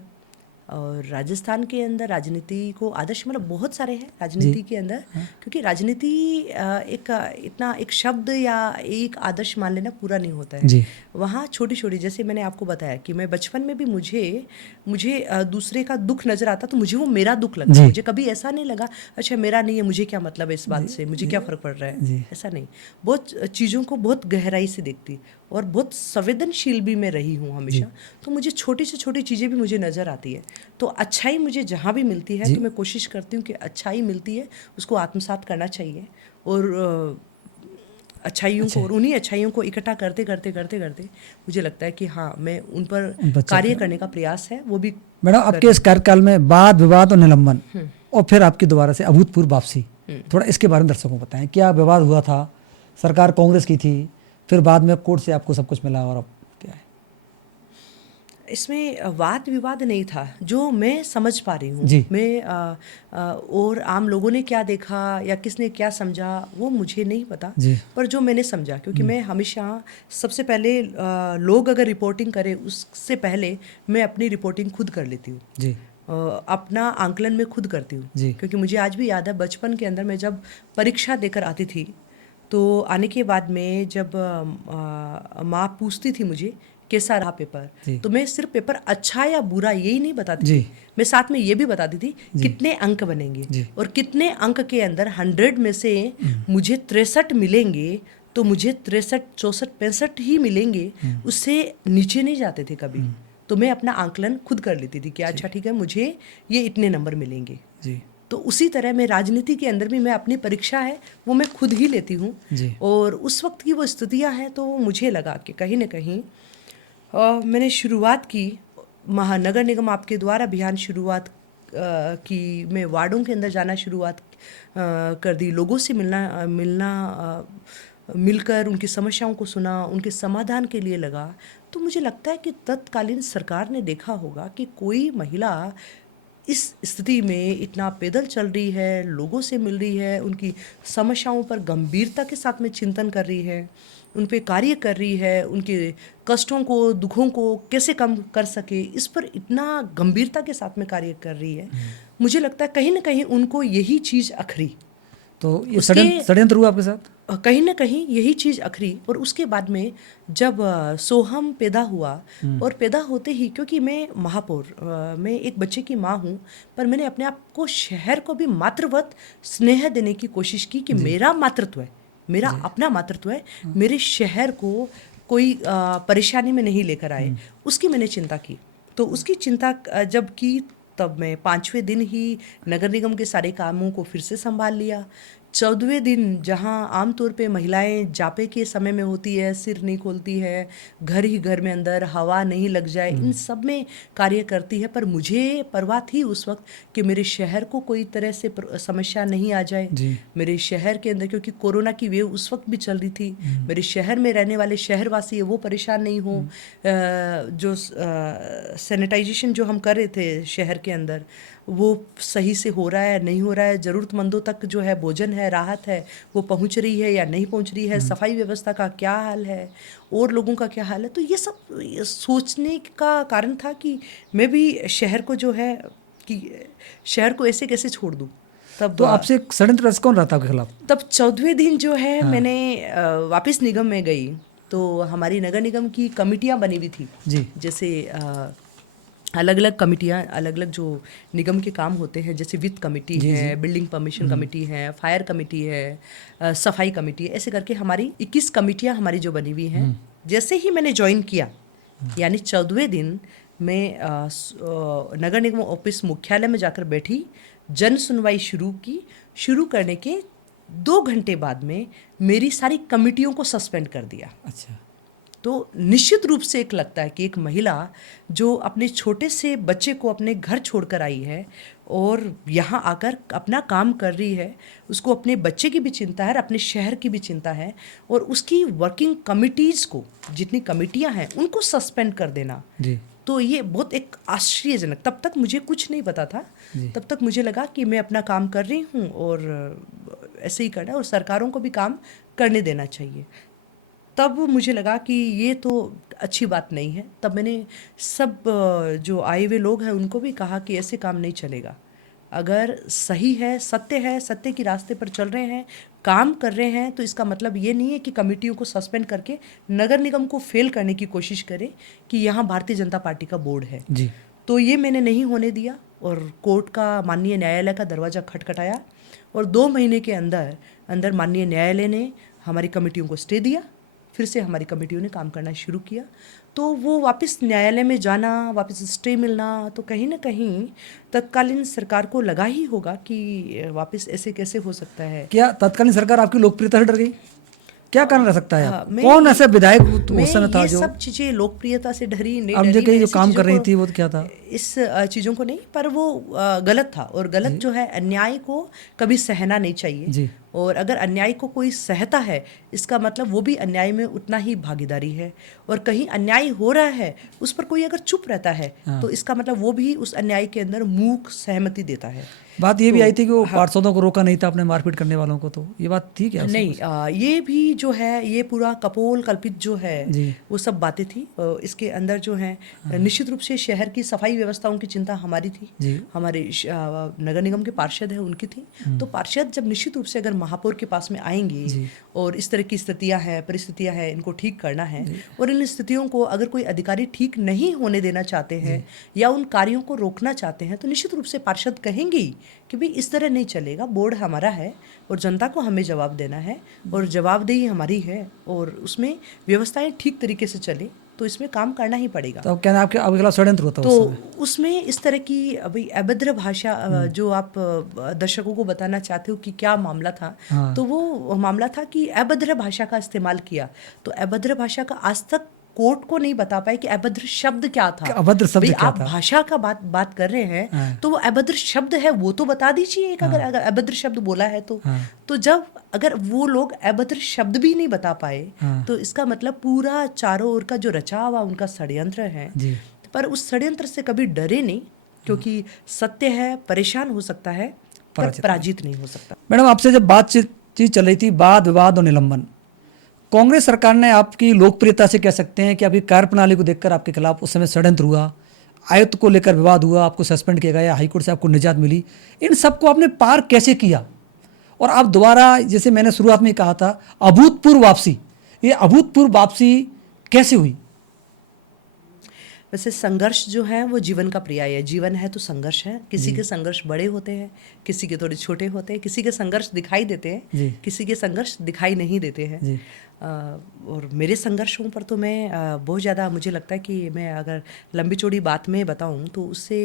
और राजस्थान के अंदर राजनीति को आदर्श मतलब बहुत सारे हैं राजनीति के अंदर, क्योंकि राजनीति एक इतना एक शब्द या एक आदर्श मान लेना पूरा नहीं होता है। जी। वहाँ छोटी छोटी, जैसे मैंने आपको बताया कि मैं बचपन में भी मुझे दूसरे का दुख नजर आता तो मुझे वो मेरा दुख लगता। मुझे कभी ऐसा नहीं लगा अच्छा मेरा नहीं है, मुझे क्या मतलब है इस बात से, मुझे क्या फर्क पड़ रहा है, ऐसा नहीं। बहुत चीज़ों को बहुत गहराई से देखती और बहुत संवेदनशील भी मैं रही हूँ हमेशा। तो मुझे छोटी से छोटी चीज़ें भी मुझे नज़र आती है। तो अच्छाई मुझे जहाँ भी मिलती है तो मैं कोशिश करती हूँ कि अच्छाई मिलती है उसको आत्मसात करना चाहिए, और अच्छाइयों को और उन्हीं अच्छाइयों को इकट्ठा करते करते करते करते मुझे लगता है कि हाँ मैं उन पर कार्य करने का प्रयास है वो भी। मैडम, आपके इस कार्यकाल में वाद विवाद और निलंबन और फिर आपकी दोबारा से अभूतपूर्व वापसी, थोड़ा इसके बारे में दर्शकों को बताएं। क्या विवाद हुआ था? सरकार कांग्रेस की थी, फिर बाद में कोर्ट से आपको सब कुछ मिला, और अब क्या है? इसमें वाद विवाद नहीं था जो मैं समझ पा रही हूँ। जी। मैं और आम लोगों ने क्या देखा या किसने क्या समझा वो मुझे नहीं पता, जी। पर जो मैंने समझा, क्योंकि मैं हमेशा सबसे पहले लोग अगर रिपोर्टिंग करें उससे पहले मैं अपनी रिपोर्टिंग खुद कर लेती हूँ। जी। अपना आंकलन में खुद करती हूँ, क्योंकि मुझे आज भी याद है बचपन के अंदर मैं जब परीक्षा देकर आती थी तो आने के बाद में जब माँ पूछती थी मुझे कैसा रहा पेपर, तो मैं सिर्फ पेपर अच्छा या बुरा यही नहीं बताती थी, मैं साथ में ये भी बताती थी कितने अंक बनेंगे, और कितने अंक के अंदर 100 में से मुझे 63 मिलेंगे तो मुझे 63, 64, 65 ही मिलेंगे, उससे नीचे नहीं जाते थे कभी। तो मैं अपना आंकलन खुद कर लेती थी कि अच्छा ठीक है मुझे ये इतने नंबर मिलेंगे। तो उसी तरह मैं राजनीति के अंदर भी मैं अपनी परीक्षा है वो मैं खुद ही लेती हूँ, और उस वक्त की वो स्थितियाँ हैं तो मुझे लगा कि कहीं ना कहीं मैंने शुरुआत की, महानगर निगम आपके द्वारा अभियान शुरुआत की, मैं वार्डों के अंदर जाना शुरुआत कर दी, लोगों से मिलकर उनकी समस्याओं को सुना, उनके समाधान के लिए लगा। तो मुझे लगता है कि तत्कालीन सरकार ने देखा होगा कि कोई महिला इस स्थिति में इतना पैदल चल रही है, लोगों से मिल रही है, उनकी समस्याओं पर गंभीरता के साथ में चिंतन कर रही है, उन पे कार्य कर रही है, उनके कष्टों को दुखों को कैसे कम कर सके इस पर इतना गंभीरता के साथ में कार्य कर रही है। मुझे लगता है कहीं ना कहीं उनको यही चीज़ अखरी, तो ये षड्यंत्र हुआ आपके साथ? कहीं ना कहीं यही चीज़ अखरी। और उसके बाद में जब सोहम पैदा हुआ, और पैदा होते ही, क्योंकि मैं महापौर, मैं एक बच्चे की माँ हूँ, पर मैंने अपने आप को शहर को भी मातृवत स्नेह देने की कोशिश की कि मेरा मातृत्व है, मेरा अपना मातृत्व है, मेरे शहर को कोई परेशानी में नहीं लेकर आए, उसकी मैंने चिंता की। तो उसकी चिंता जब की तब मैं 5वें दिन ही नगर निगम के सारे कामों को फिर से संभाल लिया, 14वें दिन जहाँ आमतौर पे महिलाएं जापे के समय में होती है, सिर नहीं खोलती है, घर ही घर में अंदर हवा नहीं लग जाए, इन सब में कार्य करती है। पर मुझे परवाह थी उस वक्त कि मेरे शहर को कोई तरह से समस्या नहीं आ जाए। जी। मेरे शहर के अंदर, क्योंकि कोरोना की वेव उस वक्त भी चल रही थी, मेरे शहर में रहने वाले शहरवासी है वो परेशान नहीं हो। जो सैनिटाइजेशन जो हम कर रहे थे शहर के अंदर, वो सही से हो रहा है नहीं हो रहा है, ज़रूरतमंदों तक जो है भोजन है, राहत है, वो पहुंच रही है या नहीं पहुंच रही है, सफाई व्यवस्था का क्या हाल है, और लोगों का क्या हाल है। तो ये सब सोचने का कारण था कि मैं भी शहर को जो है कि शहर को ऐसे कैसे छोड़ दूँ। तब तो आपसे षड्यंत्र रच कौन रहा था आपके खिलाफ? तब 14वें दिन जो है मैंने वापस निगम में गई, तो हमारी नगर निगम की कमिटियां बनी हुई थी। जी। जैसे अलग अलग कमिटियां, अलग अलग जो निगम के काम होते हैं, जैसे वित्त कमेटी है, बिल्डिंग परमिशन कमेटी है, फायर कमेटी है, सफाई कमेटी है, ऐसे करके हमारी 21 कमेटियां हमारी जो बनी हुई हैं। जैसे ही मैंने ज्वाइन किया, यानी 14वें दिन मैं नगर निगम ऑफिस मुख्यालय में जाकर बैठी, जन सुनवाई शुरू की। शुरू करने के 2 घंटे बाद में मेरी सारी कमिटियों को सस्पेंड कर दिया। अच्छा। तो निश्चित रूप से एक लगता है कि एक महिला जो अपने छोटे से बच्चे को अपने घर छोड़कर आई है और यहाँ आकर अपना काम कर रही है, उसको अपने बच्चे की भी चिंता है और अपने शहर की भी चिंता है, और उसकी वर्किंग कमिटीज़ को, जितनी कमिटियाँ हैं उनको सस्पेंड कर देना, जी। तो ये बहुत एक आश्चर्यजनक। तब तक मुझे कुछ नहीं पता था, तब तक मुझे लगा कि मैं अपना काम कर रही हूँ और ऐसे ही करना है और सरकारों को भी काम करने देना चाहिए। तब मुझे लगा कि ये तो अच्छी बात नहीं है। तब मैंने सब जो आए हुए लोग हैं उनको भी कहा कि ऐसे काम नहीं चलेगा। अगर सही है, सत्य की रास्ते पर चल रहे हैं, काम कर रहे हैं, तो इसका मतलब ये नहीं है कि कमेटियों को सस्पेंड करके नगर निगम को फेल करने की कोशिश करें कि यहाँ भारतीय जनता पार्टी का बोर्ड है। जी। तो ये मैंने नहीं होने दिया और कोर्ट का, माननीय न्यायालय का दरवाज़ा खटखटाया और 2 महीने के अंदर अंदर माननीय न्यायालय ने हमारी कमेटियों को स्टे दिया। फिर से हमारी कमेटियों ने काम करना शुरू किया। तो वो वापस न्यायालय में जाना, वापस स्टे मिलना, तो कहीं ना कहीं तत्कालीन सरकार को लगा ही होगा कि वापस ऐसे कैसे हो सकता है। क्या तत्कालीन सरकार आपकी लोकप्रियता से डर गई? क्या कारण रह सकता है? हाँ, कौन ऐसा विधायक उस समय था ये जो सब चीज़ें लोकप्रियता से डरी नहीं अब डरी, जो कहीं मैं जो ऐसी काम चीज़ों कर रही को- थी वो क्या था? इस चीज़ों को नहीं, पर वो गलत था, और गलत जो है, अन्याय को कभी सहना नहीं चाहिए। जी। और अगर अन्याय को कोई सहता है, इसका मतलब वो भी अन्याय में उतना ही भागीदारी है। और कहीं अन्याय हो रहा है, उस पर कोई अगर चुप रहता है, तो इसका मतलब वो भी उस अन्याय के अंदर मूक सहमति देता है। बात ये भी आई थी कि वो पार्षदों को रोका नहीं था अपने मारपीट करने वालों को, तो ये बात थी क्या? नहीं, ये भी जो है, ये पूरा कपोल कल्पित जो है, जी। वो सब बातें थी। इसके अंदर जो है, निश्चित रूप से शहर की सफाई व्यवस्थाओं की चिंता हमारी थी। जी। हमारे नगर निगम के पार्षद हैं, उनकी थी। तो पार्षद जब निश्चित रूप से अगर महापौर के पास में आएंगे और इस तरह की स्थितियां हैं, परिस्थितियां हैं, इनको ठीक करना है, और इन स्थितियों को अगर कोई अधिकारी ठीक नहीं होने देना चाहते हैं या उन कार्यों को रोकना चाहते हैं, तो निश्चित रूप से पार्षद कहेंगे ही कि भाई इस तरह नहीं चलेगा, बोर्ड हमारा है और जनता को हमें जवाब देना है और जवाबदेही हमारी है, और उसमें व्यवस्थाएं ठीक तरीके से चले, तो इसमें काम करना ही पड़ेगा। तो क्या आपके खिलाफ षड्यंत्र होता तो उसमें इस तरह की अभी अभद्र भाषा, जो आप दर्शकों को बताना चाहते हो कि क्या मामला था, तो वो मामला था कि अभद्र भाषा का इस्तेमाल किया। तो अभद्र भाषा का आज तक कोर्ट को नहीं बता पाए कि अभद्र शब्द क्या था। अभद्र शब्द क्या आप था? भाषा का बात कर रहे हैं, तो वो अभद्र शब्द है वो तो बता दीजिए एक, अगर अभद्र शब्द बोला है तो जब अगर वो लोग अभद्र शब्द भी नहीं बता पाए, तो इसका मतलब पूरा चारों ओर का जो रचा हुआ उनका षड्यंत्र है। पर उस षड्यंत्र से कभी डरे नहीं, क्योंकि सत्य है, परेशान हो सकता है पर पराजित नहीं हो सकता। मैडम, आपसे जब बातचीत चल रही थी, वाद विवाद और निलंबन, कांग्रेस सरकार ने आपकी लोकप्रियता से कह सकते हैं कि आपकी कार्यप्रणाली को देखकर आपके खिलाफ उस समय षड्यंत्र हुआ, आयुक्त को लेकर विवाद हुआ, आपको सस्पेंड किया गया, हाईकोर्ट से आपको निजात मिली, इन सबको आपने पार कैसे किया और आप दोबारा, जैसे मैंने शुरुआत में कहा था, अभूतपूर्व वापसी, ये अभूतपूर्व वापसी कैसे हुई? वैसे संघर्ष जो है वो जीवन का पर्याय है। जीवन है तो संघर्ष है। किसी के संघर्ष बड़े होते हैं, किसी के थोड़े छोटे होते हैं, किसी के संघर्ष दिखाई देते हैं, किसी के संघर्ष दिखाई नहीं देते हैं। और मेरे संघर्षों पर तो मैं बहुत ज़्यादा, मुझे लगता है कि मैं अगर लंबी चौड़ी बात में बताऊं तो उससे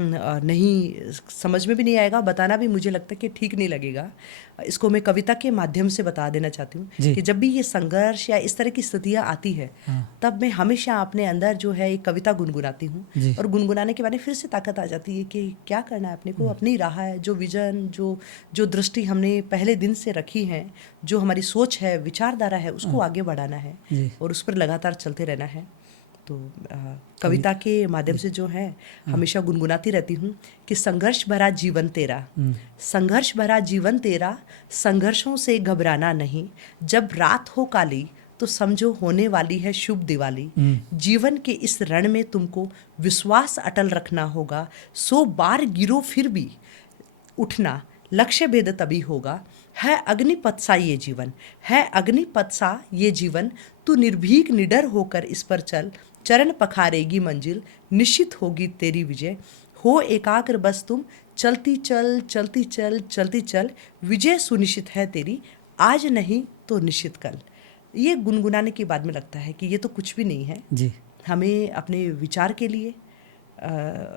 नहीं समझ में भी नहीं आएगा, बताना भी मुझे लगता है कि ठीक नहीं लगेगा। इसको मैं कविता के माध्यम से बता देना चाहती हूँ कि जब भी ये संघर्ष या इस तरह की स्थितियाँ आती है, तब मैं हमेशा अपने अंदर जो है एक कविता गुनगुनाती हूँ, और गुनगुनाने के बाद फिर से ताकत आ जाती है कि क्या करना है अपने को, अपनी राह है, जो विजन, जो दृष्टि हमने पहले दिन से रखी है, जो हमारी सोच है, विचारधारा है, उसको आगे बढ़ाना है और उस पर लगातार चलते रहना है। तो कविता के माध्यम से जो है हमेशा गुनगुनाती रहती हूँ कि संघर्ष भरा जीवन तेरा, संघर्ष भरा जीवन तेरा, संघर्षों से घबराना नहीं, जब रात हो काली तो समझो होने वाली है शुभ दिवाली। जीवन के इस रण में तुमको विश्वास अटल रखना होगा, 100 बार गिरो फिर भी उठना, लक्ष्य भेद तभी होगा। है अग्निपथ सा ये जीवन, है अग्निपथ सा ये जीवन, तू निर्भीक निडर होकर इस पर चल, चरण पखारेगी मंजिल, निश्चित होगी तेरी विजय। हो एकाग्र बस तुम, चलती चल चलती चल चलती चल, विजय सुनिश्चित है तेरी, आज नहीं तो निश्चित कल। ये गुनगुनाने के बाद में लगता है कि ये तो कुछ भी नहीं है जी। हमें अपने विचार के लिए,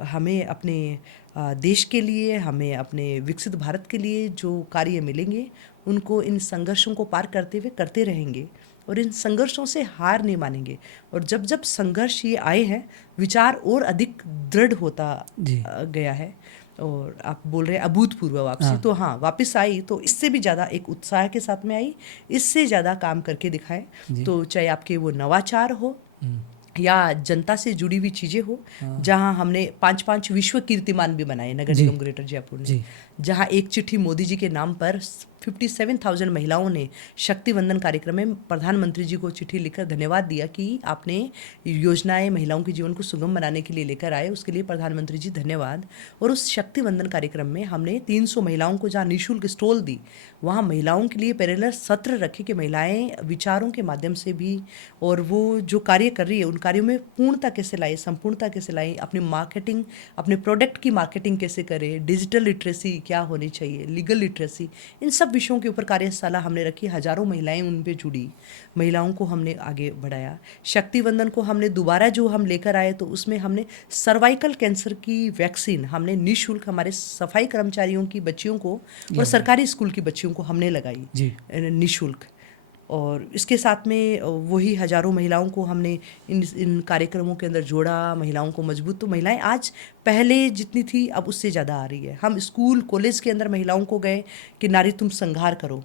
हमें अपने देश के लिए, हमें अपने विकसित भारत के लिए जो कार्य मिलेंगे उनको इन संघर्षों को पार करते हुए करते रहेंगे और इन संघर्षों से हार नहीं मानेंगे। और जब जब संघर्ष ये आए हैं, विचार और अधिक दृढ़ होता गया है। और आप बोल रहे हैं अभूतपूर्व वापसी, तो हाँ वापस आई तो इससे भी ज़्यादा एक उत्साह के साथ में आई, इससे ज़्यादा काम करके दिखाएं। तो चाहे आपके वो नवाचार हो या जनता से जुड़ी हुई चीज़ें हो, जहां हमने 5 विश्व कीर्तिमान भी बनाए नगर निगम ग्रेटर जयपुर ने, जहां एक चिट्ठी मोदी जी के नाम पर 57,000 महिलाओं ने शक्ति वंदन कार्यक्रम में प्रधानमंत्री जी को चिट्ठी लिखकर धन्यवाद दिया कि आपने योजनाएं महिलाओं के जीवन को सुगम बनाने के लिए लेकर आए, उसके लिए प्रधानमंत्री जी धन्यवाद। और उस शक्ति वंदन कार्यक्रम में हमने 300 महिलाओं को जहाँ निःशुल्क स्टॉल दी, वहाँ महिलाओं के लिए पैरेलल सत्र रखे कि महिलाएं विचारों के माध्यम से भी और वो जो कार्य कर रही है उन कार्यों में पूर्णता कैसे लाए, संपूर्णता कैसे लाए, अपनी मार्केटिंग, अपने प्रोडक्ट की मार्केटिंग कैसे करें, डिजिटल लिटरेसी क्या होनी चाहिए, लीगल लिटरेसी, इन सब विषयों के ऊपर कार्यशाला हमने रखी। हजारों महिलाएं उन पे जुड़ी, महिलाओं को हमने आगे बढ़ाया। शक्ति वंदन को हमने दोबारा जो हम लेकर आए तो उसमें हमने सर्वाइकल कैंसर की वैक्सीन हमने निःशुल्क हमारे सफाई कर्मचारियों की बच्चियों को और सरकारी स्कूल की बच्चियों को हमने लगाई निःशुल्क। और इसके साथ में वही हजारों महिलाओं को हमने इन कार्यक्रमों के अंदर जोड़ा, महिलाओं को मजबूत। तो महिलाएं आज पहले जितनी थी अब उससे ज़्यादा आ रही है। हम स्कूल कॉलेज के अंदर महिलाओं को गए कि नारी तुम संघार करो,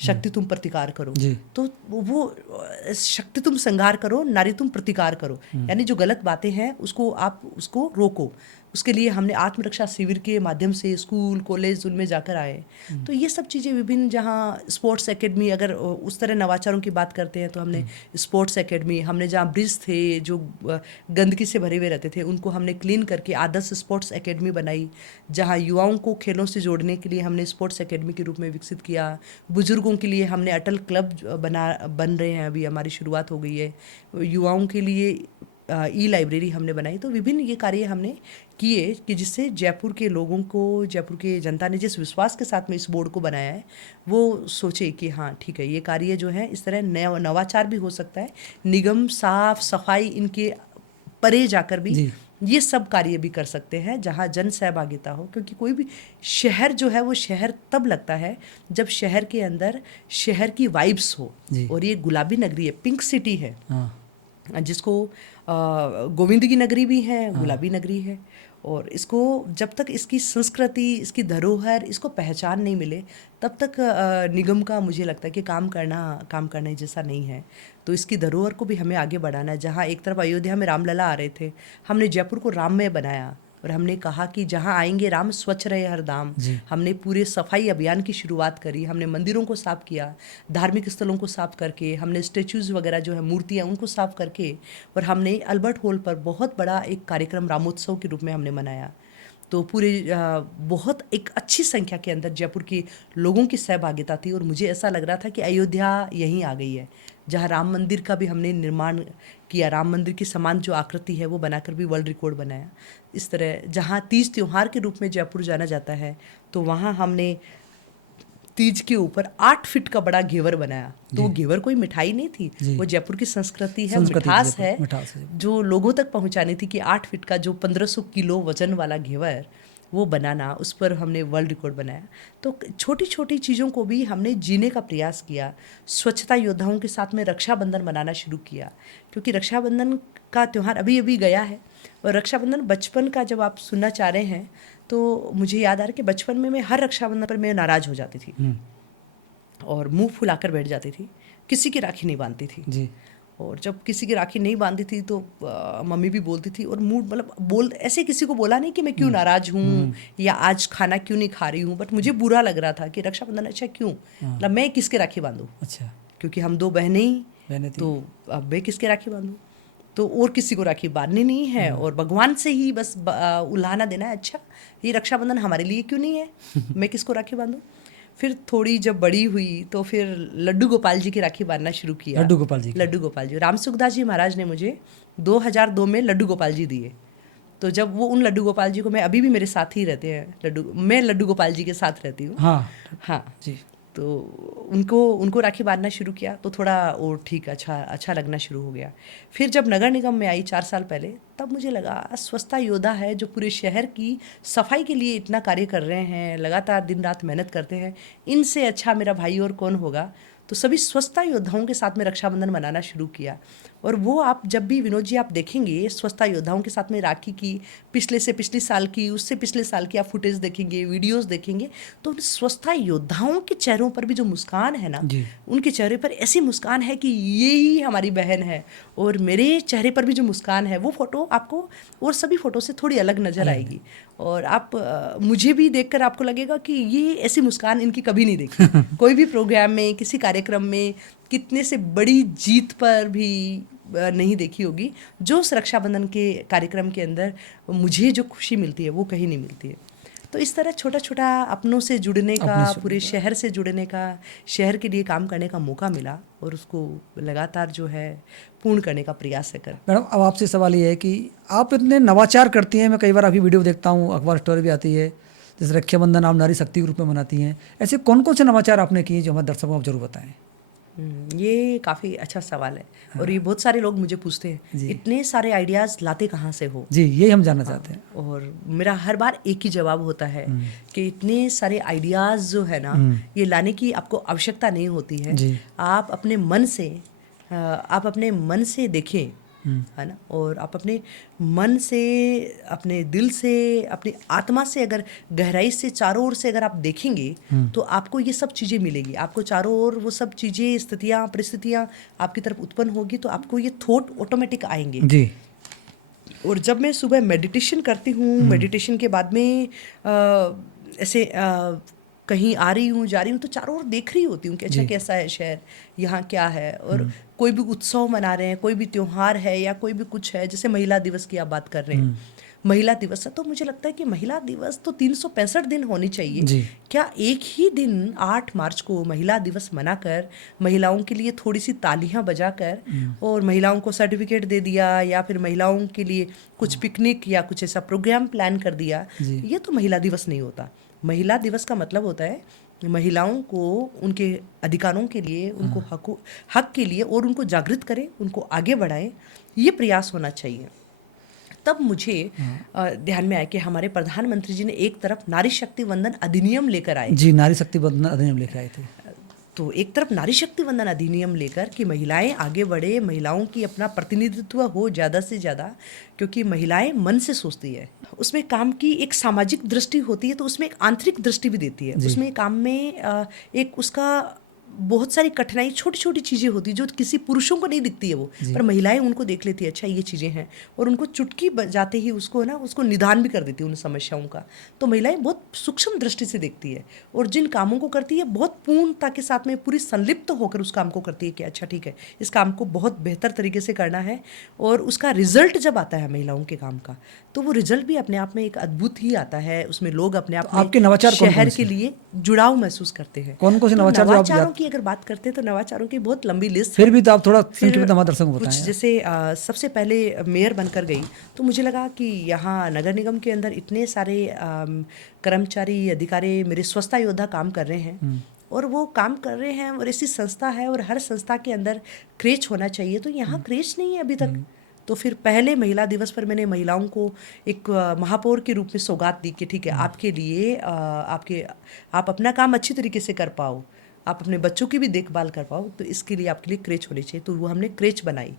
शक्ति तुम प्रतिकार करो, तो वो शक्ति तुम संघार करो, नारी तुम प्रतिकार करो, यानी जो गलत बातें हैं उसको आप उसको रोको। उसके लिए हमने आत्मरक्षा शिविर के माध्यम से स्कूल कॉलेज उनमें जाकर आए। तो ये सब चीज़ें विभिन्न, जहाँ स्पोर्ट्स एकेडमी, अगर उस तरह नवाचारों की बात करते हैं तो हमने स्पोर्ट्स एकेडमी, हमने जहाँ ब्रिज थे जो गंदगी से भरे हुए रहते थे उनको हमने क्लीन करके आदर्श स्पोर्ट्स एकेडमी बनाई, जहाँ युवाओं को खेलों से जोड़ने के लिए हमने स्पोर्ट्स एकेडमी के रूप में विकसित किया। बुजुर्गों के लिए हमने अटल क्लब बन रहे हैं, अभी हमारी शुरुआत हो गई है। युवाओं के लिए ई लाइब्रेरी हमने बनाई। तो विभिन्न ये कार्य हमने किए कि जिससे जयपुर के लोगों को, जयपुर के जनता ने जिस विश्वास के साथ में इस बोर्ड को बनाया है वो सोचे कि हाँ ठीक है, ये कार्य जो है इस तरह नवाचार भी हो सकता है, निगम साफ सफाई इनके परे जाकर भी ये सब कार्य भी कर सकते हैं जहाँ जन सहभागिता हो। क्योंकि कोई भी शहर जो है वो शहर तब लगता है जब शहर के अंदर शहर की वाइब्स हो। और ये गुलाबी नगरी है, पिंक सिटी है, जिसको गोविंद की नगरी भी है, गुलाबी नगरी है। और इसको जब तक इसकी संस्कृति, इसकी धरोहर, इसको पहचान नहीं मिले तब तक निगम का मुझे लगता है कि काम करने जैसा नहीं है। तो इसकी धरोहर को भी हमें आगे बढ़ाना है। जहाँ एक तरफ अयोध्या में रामलला आ रहे थे, हमने जयपुर को राममय बनाया और हमने कहा कि जहाँ आएंगे राम स्वच्छ रहे हर धाम। हमने पूरे सफाई अभियान की शुरुआत करी, हमने मंदिरों को साफ किया, धार्मिक स्थलों को साफ करके, हमने स्टेचूज़ वगैरह जो है मूर्तियाँ उनको साफ करके, और हमने अल्बर्ट हॉल पर बहुत बड़ा एक कार्यक्रम रामोत्सव के रूप में हमने मनाया। तो पूरे बहुत एक अच्छी संख्या के अंदर जयपुर के लोगों की सहभागिता थी और मुझे ऐसा लग रहा था कि अयोध्या यहीं आ गई है, जहाँ राम मंदिर का भी हमने निर्माण किया, राम मंदिर की समान जो आकृति है वो बनाकर भी वर्ल्ड रिकॉर्ड बनाया। इस तरह जहाँ तीज त्योहार के रूप में जयपुर जाना जाता है तो वहाँ हमने तीज के ऊपर 8 फीट का बड़ा घेवर बनाया। तो वो घेवर कोई मिठाई नहीं थी, वो जयपुर की संस्कृति है, मिठास है, जो लोगों तक पहुंचानी थी कि 8 फीट का जो 1500 किलो वजन वाला घेवर वो बनाना, उस पर हमने वर्ल्ड रिकॉर्ड बनाया। तो छोटी छोटी चीज़ों को भी हमने जीने का प्रयास किया। स्वच्छता योद्धाओं के साथ में रक्षाबंधन मनाना शुरू किया, क्योंकि रक्षाबंधन का त्यौहार अभी अभी गया है। और रक्षाबंधन बचपन का जब आप सुनना चाह रहे हैं तो मुझे याद आ रहा है कि बचपन में मैं हर रक्षाबंधन पर मैं नाराज़ हो जाती थी और मुंह फुलाकर बैठ जाती थी, किसी की राखी नहीं बांधती थी जी। और जब किसी की राखी नहीं बांधी थी तो मम्मी भी बोलती थी, और मूड मतलब बोल ऐसे किसी को बोला नहीं कि मैं क्यों नाराज़ हूँ या आज खाना क्यों नहीं खा रही हूँ, बट मुझे बुरा लग रहा था कि रक्षाबंधन अच्छा क्यों, मतलब मैं किसके राखी बांधूँ, अच्छा, क्योंकि हम 2 बहनें ही, तो अब मैं किसके राखी बांधूँ, तो और किसी को राखी बांधनी नहीं है और भगवान से ही बस उल्हाना देना है, अच्छा ये रक्षाबंधन हमारे लिए क्यों नहीं है, मैं किसको राखी बांधूँ। फिर थोड़ी जब बड़ी हुई तो फिर लड्डू गोपाल जी की राखी बांधना शुरू किया। लड्डू गोपाल जी राम सुखदास जी महाराज ने मुझे 2002 में लड्डू गोपाल जी दिए। तो जब वो उन लड्डू गोपाल जी को, मैं अभी भी मेरे साथ ही रहते हैं, मैं लड्डू गोपाल जी के साथ रहती हूँ। हाँ जी। तो उनको राखी बांधना शुरू किया तो थोड़ा वो ठीक अच्छा लगना शुरू हो गया। फिर जब नगर निगम में आई 4 साल पहले, तब मुझे लगा स्वच्छता योद्धा है जो पूरे शहर की सफाई के लिए इतना कार्य कर रहे हैं, लगातार दिन रात मेहनत करते हैं, इनसे अच्छा मेरा भाई और कौन होगा। तो सभी स्वच्छता योद्धाओं के साथ में रक्षाबंधन मनाना शुरू किया। और वो आप जब भी विनोद जी आप देखेंगे स्वच्छता योद्धाओं के साथ में राखी की पिछले से पिछले साल की, उससे पिछले साल की आप फुटेज देखेंगे, वीडियोस देखेंगे, तो उन स्वच्छता योद्धाओं के चेहरों पर भी जो मुस्कान है ना, उनके चेहरे पर ऐसी मुस्कान है कि ये ही हमारी बहन है। और मेरे चेहरे पर भी जो मुस्कान है वो फोटो आपको और सभी फोटो से थोड़ी अलग नजर आएगी। और आप मुझे भी देखकर आपको लगेगा कि ये ऐसी मुस्कान इनकी कभी नहीं देखी कोई भी प्रोग्राम में, किसी कार्यक्रम में, कितने से बड़ी जीत पर भी नहीं देखी होगी, जो उस रक्षाबंधन के कार्यक्रम के अंदर मुझे जो खुशी मिलती है वो कहीं नहीं मिलती है। तो इस तरह छोटा छोटा अपनों से जुड़ने का, पूरे शहर से जुड़ने का, शहर के लिए काम करने का मौका मिला और उसको लगातार जो है पूर्ण करने का प्रयास है कर। मैडम अब आपसे सवाल ये है कि आप इतने नवाचार करती हैं, मैं कई बार अभी वीडियो देखता हूँ, अखबार स्टोरी भी आती है, जैसे रक्षाबंधन आप नारी शक्ति के रूप में मनाती हैं, ऐसे कौन कौन से नवाचार आपने किए जो हमारे दर्शकों को आप जरूर बताएं। ये काफ़ी अच्छा सवाल है। और ये बहुत सारे लोग मुझे पूछते हैं इतने सारे आइडियाज़ लाते कहाँ से हो। जी, यही हम जानना चाहते हैं। और मेरा हर बार एक ही जवाब होता है कि इतने सारे आइडियाज़ जो है ना, ये लाने की आपको आवश्यकता नहीं होती है। आप अपने मन से देखें, है ना, और आप अपने मन से, अपने दिल से, अपनी आत्मा से अगर गहराई से चारों ओर से अगर आप देखेंगे तो आपको ये सब चीज़ें मिलेगी। आपको चारों ओर वो सब चीज़ें, स्थितियाँ, परिस्थितियाँ आपकी तरफ उत्पन्न होगी तो आपको ये थॉट ऑटोमेटिक आएंगे जी। और जब मैं सुबह मेडिटेशन करती हूँ, मेडिटेशन के बाद में ऐसे कहीं आ रही हूँ, जा रही हूँ, तो चारों ओर देख रही होती हूँ कि अच्छा कैसा है शहर, यहाँ क्या है, और कोई भी उत्सव मना रहे हैं, कोई भी त्योहार है या कोई भी कुछ है, जैसे महिला दिवस की आप बात कर रहे हैं, महिला दिवस है, तो मुझे लगता है कि महिला दिवस तो 365 दिन होनी चाहिए। क्या एक ही दिन 8 मार्च को महिला दिवस मनाकर महिलाओं के लिए थोड़ी सी तालियां बजाकर और महिलाओं को सर्टिफिकेट दे दिया या फिर महिलाओं के लिए कुछ पिकनिक या कुछ ऐसा प्रोग्राम प्लान कर दिया, ये तो महिला दिवस नहीं होता। महिला दिवस का मतलब होता है महिलाओं को उनके अधिकारों के लिए, उनको हक के लिए, और उनको जागृत करें, उनको आगे बढ़ाएं, ये प्रयास होना चाहिए। तब मुझे ध्यान में आया कि हमारे प्रधानमंत्री जी ने एक तरफ नारी शक्ति वंदन अधिनियम लेकर आए। जी, नारी शक्ति वंदन अधिनियम लेकर आए थे। तो एक तरफ नारी शक्ति वंदन अधिनियम लेकर कि महिलाएं आगे बढ़े, महिलाओं की अपना प्रतिनिधित्व हो ज़्यादा से ज़्यादा, क्योंकि महिलाएं मन से सोचती है। उसमें काम की एक सामाजिक दृष्टि होती है, तो उसमें एक आंतरिक दृष्टि भी देती है। उसमें काम में एक उसका बहुत सारी कठिनाई, छोटी छोटी चीज़ें होती है जो किसी पुरुषों को नहीं दिखती है वो, पर महिलाएं उनको देख लेती है, अच्छा ये चीज़ें हैं, और उनको चुटकी बजाते ही उसको निदान भी कर देती है उन समस्याओं का। तो महिलाएं बहुत सूक्ष्म दृष्टि से देखती है और जिन कामों को करती है बहुत पूर्णता के साथ में पूरी संलिप्त होकर उस काम को करती है कि अच्छा ठीक है, इस काम को बहुत बेहतर तरीके से करना है। और उसका रिजल्ट जब आता है महिलाओं के काम का, तो वो रिजल्ट भी अपने आप में एक अद्भुत ही आता है। उसमें लोग अपने आप में आपके नवाचार शहर के लिए जुड़ाव महसूस करते हैं। कौन कौन से नवाचारों की अगर बात करते हैं तो नवाचारों की बहुत लंबी लिस्ट, फिर भी तो आप थोड़ा संक्षिप्त हमारे दर्शकों को बताएं। कुछ जैसे सबसे पहले मेयर बनकर गई तो मुझे लगा कि यहाँ नगर निगम के अंदर इतने सारे कर्मचारी, अधिकारी, मेरे स्वच्छता योद्धा काम कर रहे हैं, और वो काम कर रहे हैं, और ऐसी संस्था है और हर संस्था के अंदर क्रेच होना चाहिए, तो यहाँ क्रेच नहीं है अभी तक। तो फिर पहले महिला दिवस पर मैंने महिलाओं को एक महापौर के रूप में सौगात दी कि ठीक है, आपके लिए आप अपना काम अच्छी तरीके से कर पाओ, आप अपने बच्चों की भी देखभाल कर पाओ, तो इसके लिए आपके लिए क्रेच होनी चाहिए। तो वो हमने क्रेच बनाई,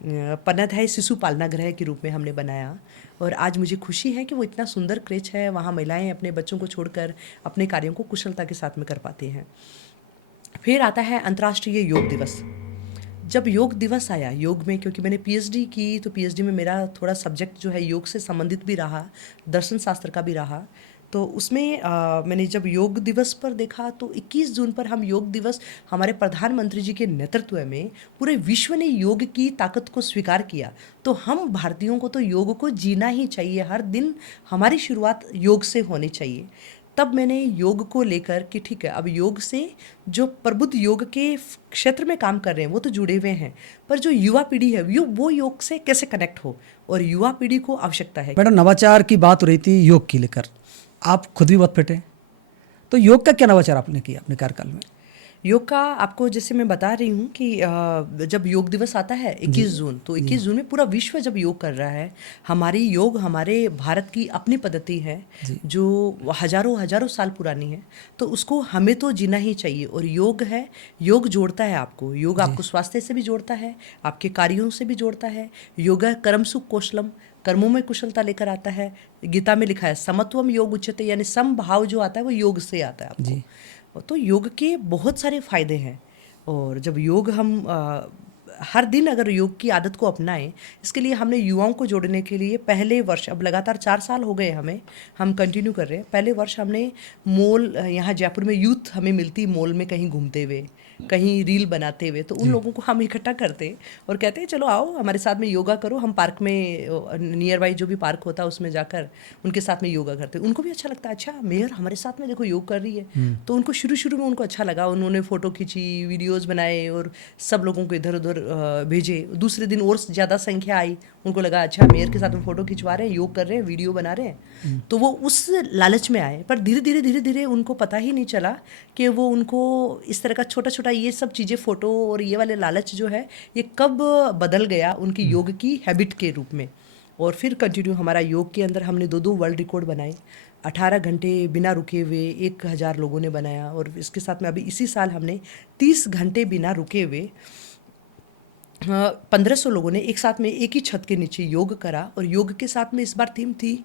पन्नाधाय शिशु पालना गृह के रूप में हमने बनाया, और आज मुझे खुशी है कि वो इतना सुंदर क्रेच है, वहाँ महिलाएं अपने बच्चों को छोड़कर अपने कार्यों को कुशलता के साथ में कर पाती हैं। फिर आता है अंतर्राष्ट्रीय योग दिवस। जब योग दिवस आया, योग में क्योंकि मैंने पीएचडी की, तो पीएचडी में मेरा थोड़ा सब्जेक्ट जो है योग से संबंधित भी रहा, दर्शन शास्त्र का भी रहा। तो उसमें मैंने जब योग दिवस पर देखा, तो 21 जून पर हम योग दिवस, हमारे प्रधानमंत्री जी के नेतृत्व में पूरे विश्व ने योग की ताकत को स्वीकार किया। तो हम भारतीयों को तो योग को जीना ही चाहिए, हर दिन हमारी शुरुआत योग से होनी चाहिए। तब मैंने योग को लेकर कि ठीक है, अब योग से जो प्रबुद्ध योग के क्षेत्र में काम कर रहे हैं वो तो जुड़े हुए हैं, पर जो युवा पीढ़ी है वो योग से कैसे कनेक्ट हो, और युवा पीढ़ी को आवश्यकता है। मैडम, नवाचार की बात हो रही थी योग की लेकर, आप खुद भी बहुत फिट हैं, तो योग का क्या नवाचार आपने किया अपने कार्यकाल में? योग का आपको जैसे मैं बता रही हूँ कि जब योग दिवस आता है 21 जून, तो 21 जून में पूरा विश्व जब योग कर रहा है, हमारी योग, हमारे भारत की अपनी पद्धति है जो हजारों हजारों साल पुरानी है, तो उसको हमें तो जीना ही चाहिए। और योग है, योग जोड़ता है आपको, योग आपको स्वास्थ्य से भी जोड़ता है, आपके कार्यों से भी जोड़ता है। योगा कर्म सुख कौशलम, कर्मों में कुशलता लेकर आता है। गीता में लिखा है समत्वम योग उच्यते, यानी समभाव जो आता है वो योग से आता है आपको। तो योग के बहुत सारे फायदे हैं, और जब योग हम हर दिन अगर योग की आदत को अपनाएं, इसके लिए हमने युवाओं को जोड़ने के लिए पहले वर्ष, अब लगातार 4 साल हो गए हमें, हम कंटिन्यू कर रहे हैं। पहले वर्ष हमने मॉल, यहाँ जयपुर में यूथ हमें मिलती मॉल में कहीं घूमते हुए, कहीं रील बनाते हुए, तो उन लोगों को हम इकट्ठा करते और कहते हैं चलो आओ हमारे साथ में योगा करो। हम पार्क में, नियर बाई जो भी पार्क होता है उसमें जाकर उनके साथ में योगा करते। उनको भी अच्छा लगता है, अच्छा मेयर हमारे साथ में देखो योग कर रही है। तो उनको शुरू शुरू में उनको अच्छा लगा, उन्होंने फ़ोटो खींची, वीडियोज़ बनाए और सब लोगों को इधर उधर भेजे। दूसरे दिन और ज़्यादा संख्या आई, उनको लगा अच्छा मेयर के साथ में फ़ोटो खिंचवा रहे हैं, योग कर रहे हैं, वीडियो बना रहे हैं, तो वो उस लालच में आए। पर धीरे धीरे उनको पता ही नहीं चला कि वो उनको इस तरह का छोटा छोटा ये सब चीज़ें, फ़ोटो और ये वाले लालच जो है, ये कब बदल गया उनकी योग की हैबिट के रूप में। और फिर कंटिन्यू हमारा योग के अंदर हमने 2 वर्ल्ड रिकॉर्ड बनाए, 18 घंटे बिना रुके हुए 1000 लोगों ने बनाया। और इसके साथ में अभी इसी साल हमने 30 घंटे बिना रुके हुए 1500 लोगों ने एक साथ में एक ही छत के नीचे योग करा। और योग के साथ में इस बार थीम थी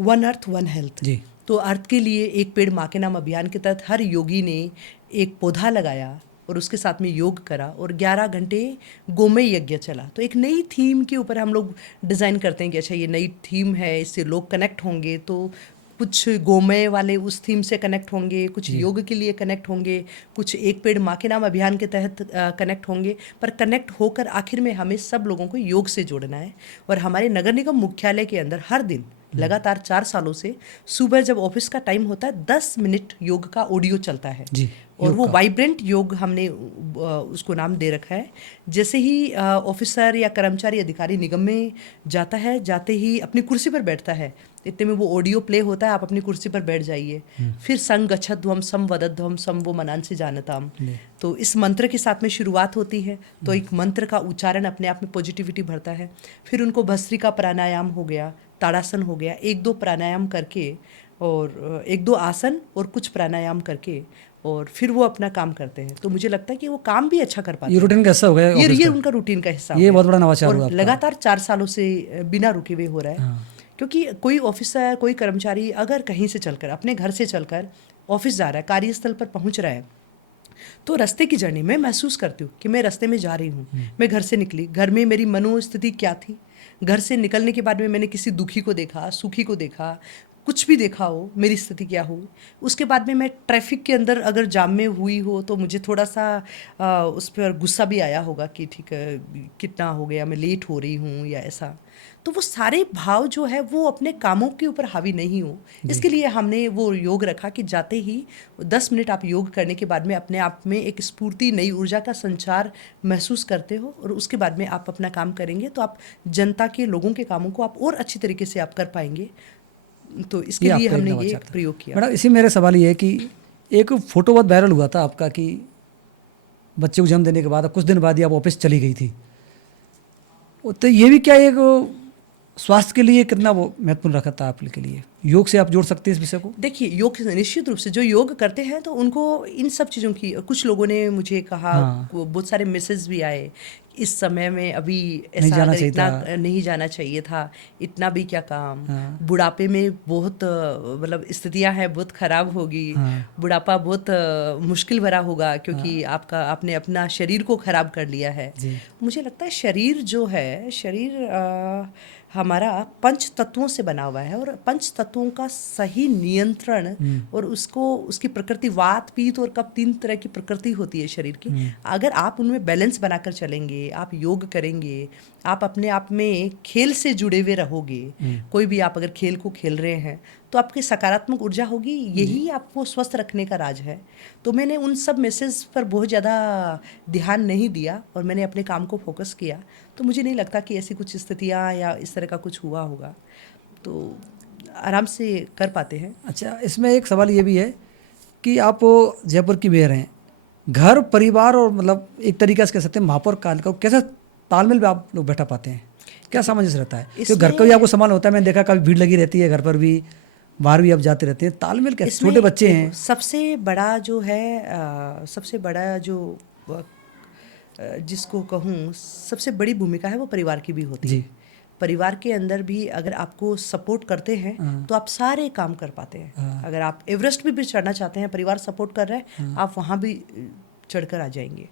वन अर्थ वन हेल्थ। तो अर्थ के लिए एक पेड़ माँ के नाम अभियान के तहत हर योगी ने एक पौधा लगाया और उसके साथ में योग करा, और 11 घंटे गोमय यज्ञ चला। तो एक नई थीम के ऊपर हम लोग डिज़ाइन करते हैं कि अच्छा ये नई थीम है, इससे लोग कनेक्ट होंगे, तो कुछ गोमय वाले उस थीम से कनेक्ट होंगे, कुछ योग के लिए कनेक्ट होंगे, कुछ एक पेड़ माँ के नाम अभियान के तहत कनेक्ट होंगे। पर कनेक्ट होकर आखिर में हमें सब लोगों को योग से जोड़ना है। और हमारे नगर निगम मुख्यालय के अंदर हर दिन लगातार 4 सालों से सुबह जब ऑफिस का टाइम होता है 10 मिनट योग का ऑडियो चलता है और वो वाइब्रेंट योग हमने उसको नाम दे रखा है। जैसे ही ऑफिसर या कर्मचारी अधिकारी निगम में जाता है, जाते ही अपनी कुर्सी पर बैठता है, इतने में वो ऑडियो प्ले होता है, आप अपनी कुर्सी पर बैठ जाइए। फिर संग गच्छध्वम सम वदध्वम सम वो मनांसि जानताम, तो इस मंत्र के साथ में शुरुआत होती है। तो एक मंत्र का उच्चारण अपने आप में पॉजिटिविटी भरता है। फिर उनको भस्त्रिका प्राणायाम हो गया, ताड़ासन हो गया, 1-2 प्राणायाम करके और 1-2 आसन और कुछ प्राणायाम करके और फिर वो अपना काम करते हैं। तो मुझे लगता है कि वो काम भी अच्छा कर पाते हैं। ये रूटीन कैसा हो गया? ये उनका रूटीन का हिस्सा, ये बहुत बड़ा नवाचार हुआ। लगातार 4 सालों से बिना रुके हुए हो रहा है। क्योंकि कोई ऑफिसर, कोई कर्मचारी अगर कहीं से चलकर, अपने घर से चलकर ऑफिस जा रहा है, कार्यस्थल पर पहुंच रहा है, तो रास्ते की जर्नी में महसूस करती हूँ कि मैं रास्ते में जा रही हूँ। मैं घर से निकली, घर में मेरी मनोस्थिति क्या थी, घर से निकलने के बाद में मैंने किसी दुखी को देखा, सुखी को देखा, कुछ भी देखा हो, मेरी स्थिति क्या हुई। उसके बाद में मैं ट्रैफिक के अंदर अगर जाम में हुई हो तो मुझे थोड़ा सा उस पर गुस्सा भी आया होगा कि ठीक है कितना हो गया, मैं लेट हो रही हूँ या ऐसा। तो वो सारे भाव जो है वो अपने कामों के ऊपर हावी नहीं हो, इसके लिए हमने वो योग रखा कि जाते ही 10 मिनट आप योग करने के बाद में अपने आप में एक स्फूर्ति, नई ऊर्जा का संचार महसूस करते हो और उसके बाद में आप अपना काम करेंगे तो आप जनता के, लोगों के कामों को आप और अच्छी तरीके से आप कर पाएंगे। तो इसके लिए हमने ये प्रयोग किया। मैडम, इसी मेरे सवाल ये है कि एक फोटो बहुत वायरल हुआ था आपका कि बच्चे को जन्म देने के बाद कुछ दिन बाद ही आप ऑफिस चली गई थी। तो ये भी क्या एक स्वास्थ्य के लिए कितना वो महत्वपूर्ण रखा था आपके लिए? योग से आप जोड़ सकते हैं इस विषय को? देखिए, योग निश्चित रूप से जो योग करते हैं तो उनको इन सब चीज़ों की, कुछ लोगों ने मुझे कहा, हाँ। बहुत सारे मैसेज भी आए, इस समय में अभी नहीं ऐसा जाना अगर चाहिए इतना था। नहीं जाना चाहिए था, इतना भी क्या काम, हाँ। बुढ़ापे में बहुत मतलब स्थितियां हैं बहुत खराब होगी, हाँ। बुढ़ापा बहुत मुश्किल भरा होगा क्योंकि आपने अपना शरीर को खराब कर लिया है। जी। मुझे लगता है शरीर जो है, शरीर हमारा पंच तत्वों से बना हुआ है, और पंच तत्वों का सही नियंत्रण और उसको उसकी प्रकृति, वात पित्त और कफ, 3 तरह की प्रकृति होती है शरीर की। अगर आप उनमें बैलेंस बनाकर चलेंगे, आप योग करेंगे, आप अपने आप में खेल से जुड़े हुए रहोगे, कोई भी आप अगर खेल को खेल रहे हैं तो आपकी सकारात्मक ऊर्जा होगी, यही आपको स्वस्थ रखने का राज है। तो मैंने उन सब मैसेज पर बहुत ज़्यादा ध्यान नहीं दिया और मैंने अपने काम को फोकस किया। तो मुझे नहीं लगता कि ऐसी कुछ स्थितियाँ या इस तरह का कुछ हुआ होगा, तो आराम से कर पाते हैं। अच्छा, इसमें एक सवाल ये भी है कि आप जयपुर की मेयर हैं, घर परिवार और मतलब एक तरीका से कह सकते हैं महापौर काल का कैसा तालमेल में आप लोग बैठा पाते हैं? क्या सामंजस्य रहता है? क्योंकि घर का भी आपको संभालना होता है, मैंने देखा कभी भीड़ लगी रहती है घर पर भी, बाहर भी आप जाते रहते हैं, तालमेल कैसे? छोटे बच्चे हैं। सबसे बड़ा जो है सबसे बड़ा जो जिसको कहूँ सबसे बड़ी भूमिका है वो परिवार की भी होती है। परिवार के अंदर भी अगर आपको सपोर्ट करते हैं तो आप सारे काम कर पाते हैं। अगर आप एवरेस्ट भी चढ़ना चाहते हैं, परिवार सपोर्ट कर रहे हैं, आप वहाँ भी चढ़कर आ जाएंगे।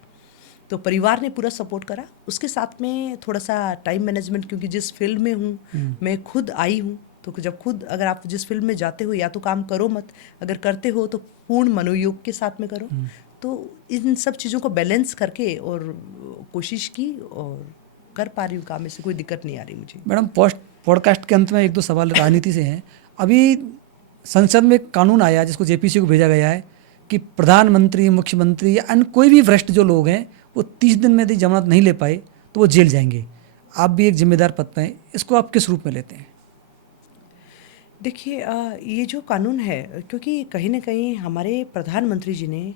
तो परिवार ने पूरा सपोर्ट करा, उसके साथ में थोड़ा सा टाइम मैनेजमेंट, क्योंकि जिस फील्ड में हूँ मैं खुद आई हूँ, तो जब खुद अगर आप जिस फील्ड में जाते हो या तो काम करो मत, अगर करते हो तो पूर्ण मनोयोग के साथ में करो। तो इन सब चीज़ों को बैलेंस करके और कोशिश की और कर पा रही हूँ काम, में से कोई दिक्कत नहीं आ रही मुझे। मैडम, पॉडकास्ट के अंत में एक दो सवाल राजनीति से हैं। अभी संसद में एक कानून आया जिसको जेपीसी को भेजा गया है कि प्रधानमंत्री, मुख्यमंत्री या अन्य कोई भी वरिष्ठ जो लोग हैं वो 30 दिन में यदि जमानत नहीं ले पाए तो वो जेल जाएंगे। आप भी एक जिम्मेदार पद पर हैं, इसको आप किस रूप में लेते हैं? देखिए, ये जो कानून है, क्योंकि कहीं ना कहीं हमारे प्रधानमंत्री जी ने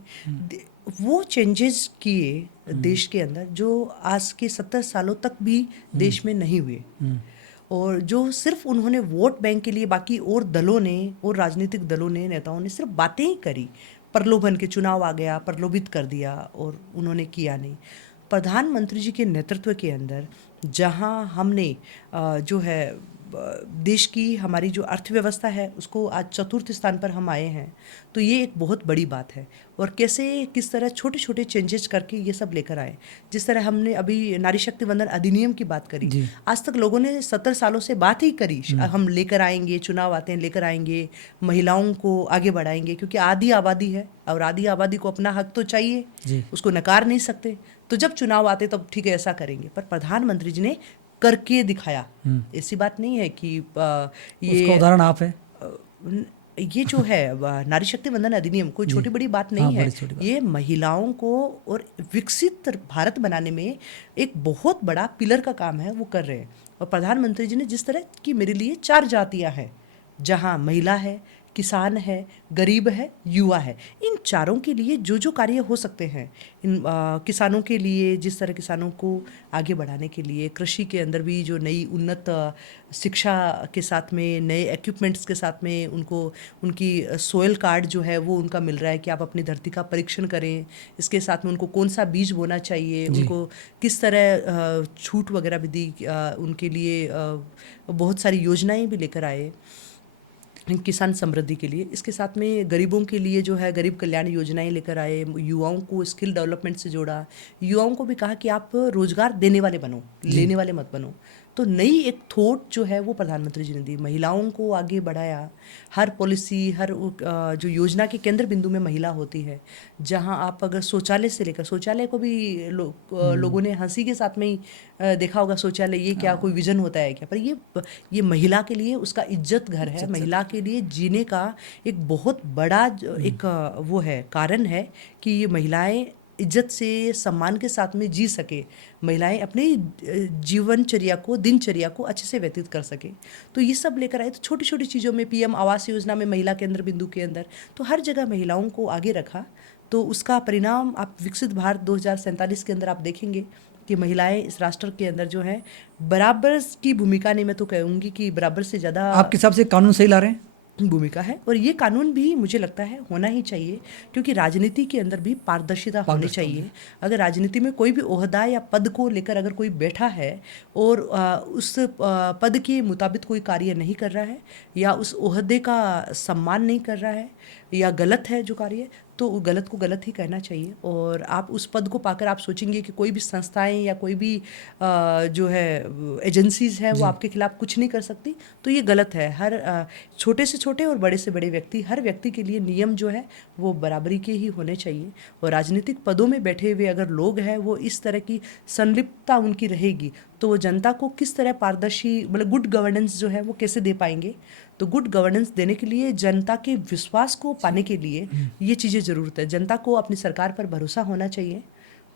वो चेंजेस किए देश के अंदर जो आज के 70 सालों तक भी देश में नहीं हुए, और जो सिर्फ उन्होंने वोट बैंक के लिए, बाकी और दलों ने और राजनीतिक दलों ने, नेताओं ने सिर्फ बातें ही करी, प्रलोभन के चुनाव आ गया, प्रलोभित कर दिया और उन्होंने किया नहीं। प्रधानमंत्री जी के नेतृत्व के अंदर जहां हमने जो है देश की, हमारी जो अर्थव्यवस्था है उसको आज चतुर्थ स्थान पर हम आए हैं, तो ये एक बहुत बड़ी बात है। और कैसे किस तरह छोटे छोटे चेंजेस करके ये सब लेकर आए। जिस तरह हमने अभी नारी शक्ति वंदन अधिनियम की बात करी, आज तक लोगों ने 70 सालों से बात ही करी, हम लेकर आएंगे, चुनाव आते हैं लेकर आएंगे, महिलाओं को आगे बढ़ाएंगे, क्योंकि आधी आबादी है और आधी आबादी को अपना हक तो चाहिए, उसको नकार नहीं सकते। तो जब चुनाव आते तब ठीक है ऐसा करेंगे, पर प्रधानमंत्री जी ने करके दिखाया। ऐसी बात नहीं है कि ये उसका उदाहरण आप है। ये जो है नारी शक्ति वंदन अधिनियम कोई छोटी बड़ी बात नहीं है। ये महिलाओं को और विकसित भारत बनाने में एक बहुत बड़ा पिलर का काम है, वो कर रहे हैं। और प्रधानमंत्री जी ने जिस तरह की, मेरे लिए 4 जातियां हैं, जहां महिला है, किसान है, गरीब है, युवा है, इन चारों के लिए जो जो कार्य हो सकते हैं, इन किसानों के लिए जिस तरह किसानों को आगे बढ़ाने के लिए, कृषि के अंदर भी जो नई उन्नत शिक्षा के साथ में, नए इक्विपमेंट्स के साथ में उनको, उनकी सोयल कार्ड जो है वो उनका मिल रहा है कि आप अपनी धरती का परीक्षण करें। इसके साथ में उनको कौन सा बीज बोना चाहिए, उनको किस तरह छूट वगैरह भी दी, उनके लिए बहुत सारी योजनाएं भी लेकर आए किसान समृद्धि के लिए। इसके साथ में गरीबों के लिए जो है गरीब कल्याण योजनाएं लेकर आए, युवाओं को स्किल डेवलपमेंट से जोड़ा, युवाओं को भी कहा कि आप रोजगार देने वाले बनो, लेने वाले मत बनो। तो नई एक थॉट जो है वो प्रधानमंत्री जी ने दी, महिलाओं को आगे बढ़ाया। हर पॉलिसी, हर जो योजना के केंद्र बिंदु में महिला होती है। जहां आप अगर शौचालय से लेकर, शौचालय को भी लोगों ने हंसी के साथ में ही देखा होगा, शौचालय ये क्या कोई विजन होता है क्या, पर ये महिला के लिए उसका इज्जत घर है, महिला के लिए जीने का एक बहुत बड़ा एक वो है, कारण है कि ये महिलाएं इज्जत से सम्मान के साथ में जी सके, महिलाएं अपनी जीवनचर्या को, दिनचर्या को अच्छे से व्यतीत कर सके। तो ये सब लेकर आए। तो छोटी छोटी चीज़ों में पीएम आवास योजना में महिला केंद्र बिंदु के अंदर तो हर जगह महिलाओं को आगे रखा। तो उसका परिणाम आप विकसित भारत 2047 के अंदर आप देखेंगे कि महिलाएं इस राष्ट्र के अंदर जो है बराबर की भूमिका, नहीं मैं तो कहूँगी कि बराबर से ज़्यादा आपके हिसाब से कानून सही ला रहे हैं? भूमिका है। और ये कानून भी मुझे लगता है होना ही चाहिए, क्योंकि राजनीति के अंदर भी पारदर्शिता होनी चाहिए। अगर राजनीति में कोई भी ओहदा या पद को लेकर अगर कोई बैठा है और उस पद के मुताबिक कोई कार्य नहीं कर रहा है या उस ओहदे का सम्मान नहीं कर रहा है या गलत है जो कार्य, तो गलत को गलत ही कहना चाहिए। और आप उस पद को पाकर आप सोचेंगे कि कोई भी संस्थाएं या कोई भी जो है एजेंसीज है वो आपके खिलाफ कुछ नहीं कर सकती, तो ये गलत है। हर छोटे से छोटे और बड़े से बड़े व्यक्ति, हर व्यक्ति के लिए नियम जो है वो बराबरी के ही होने चाहिए। और राजनीतिक पदों में बैठे हुए अगर लोग हैं वो इस तरह की संलिप्तता उनकी रहेगी तो वो जनता को किस तरह पारदर्शी, मतलब गुड गवर्नेंस जो है वो कैसे दे पाएंगे। तो गुड गवर्नेंस देने के लिए, जनता के विश्वास को पाने के लिए ये चीज़ें ज़रूरत है। जनता को अपनी सरकार पर भरोसा होना चाहिए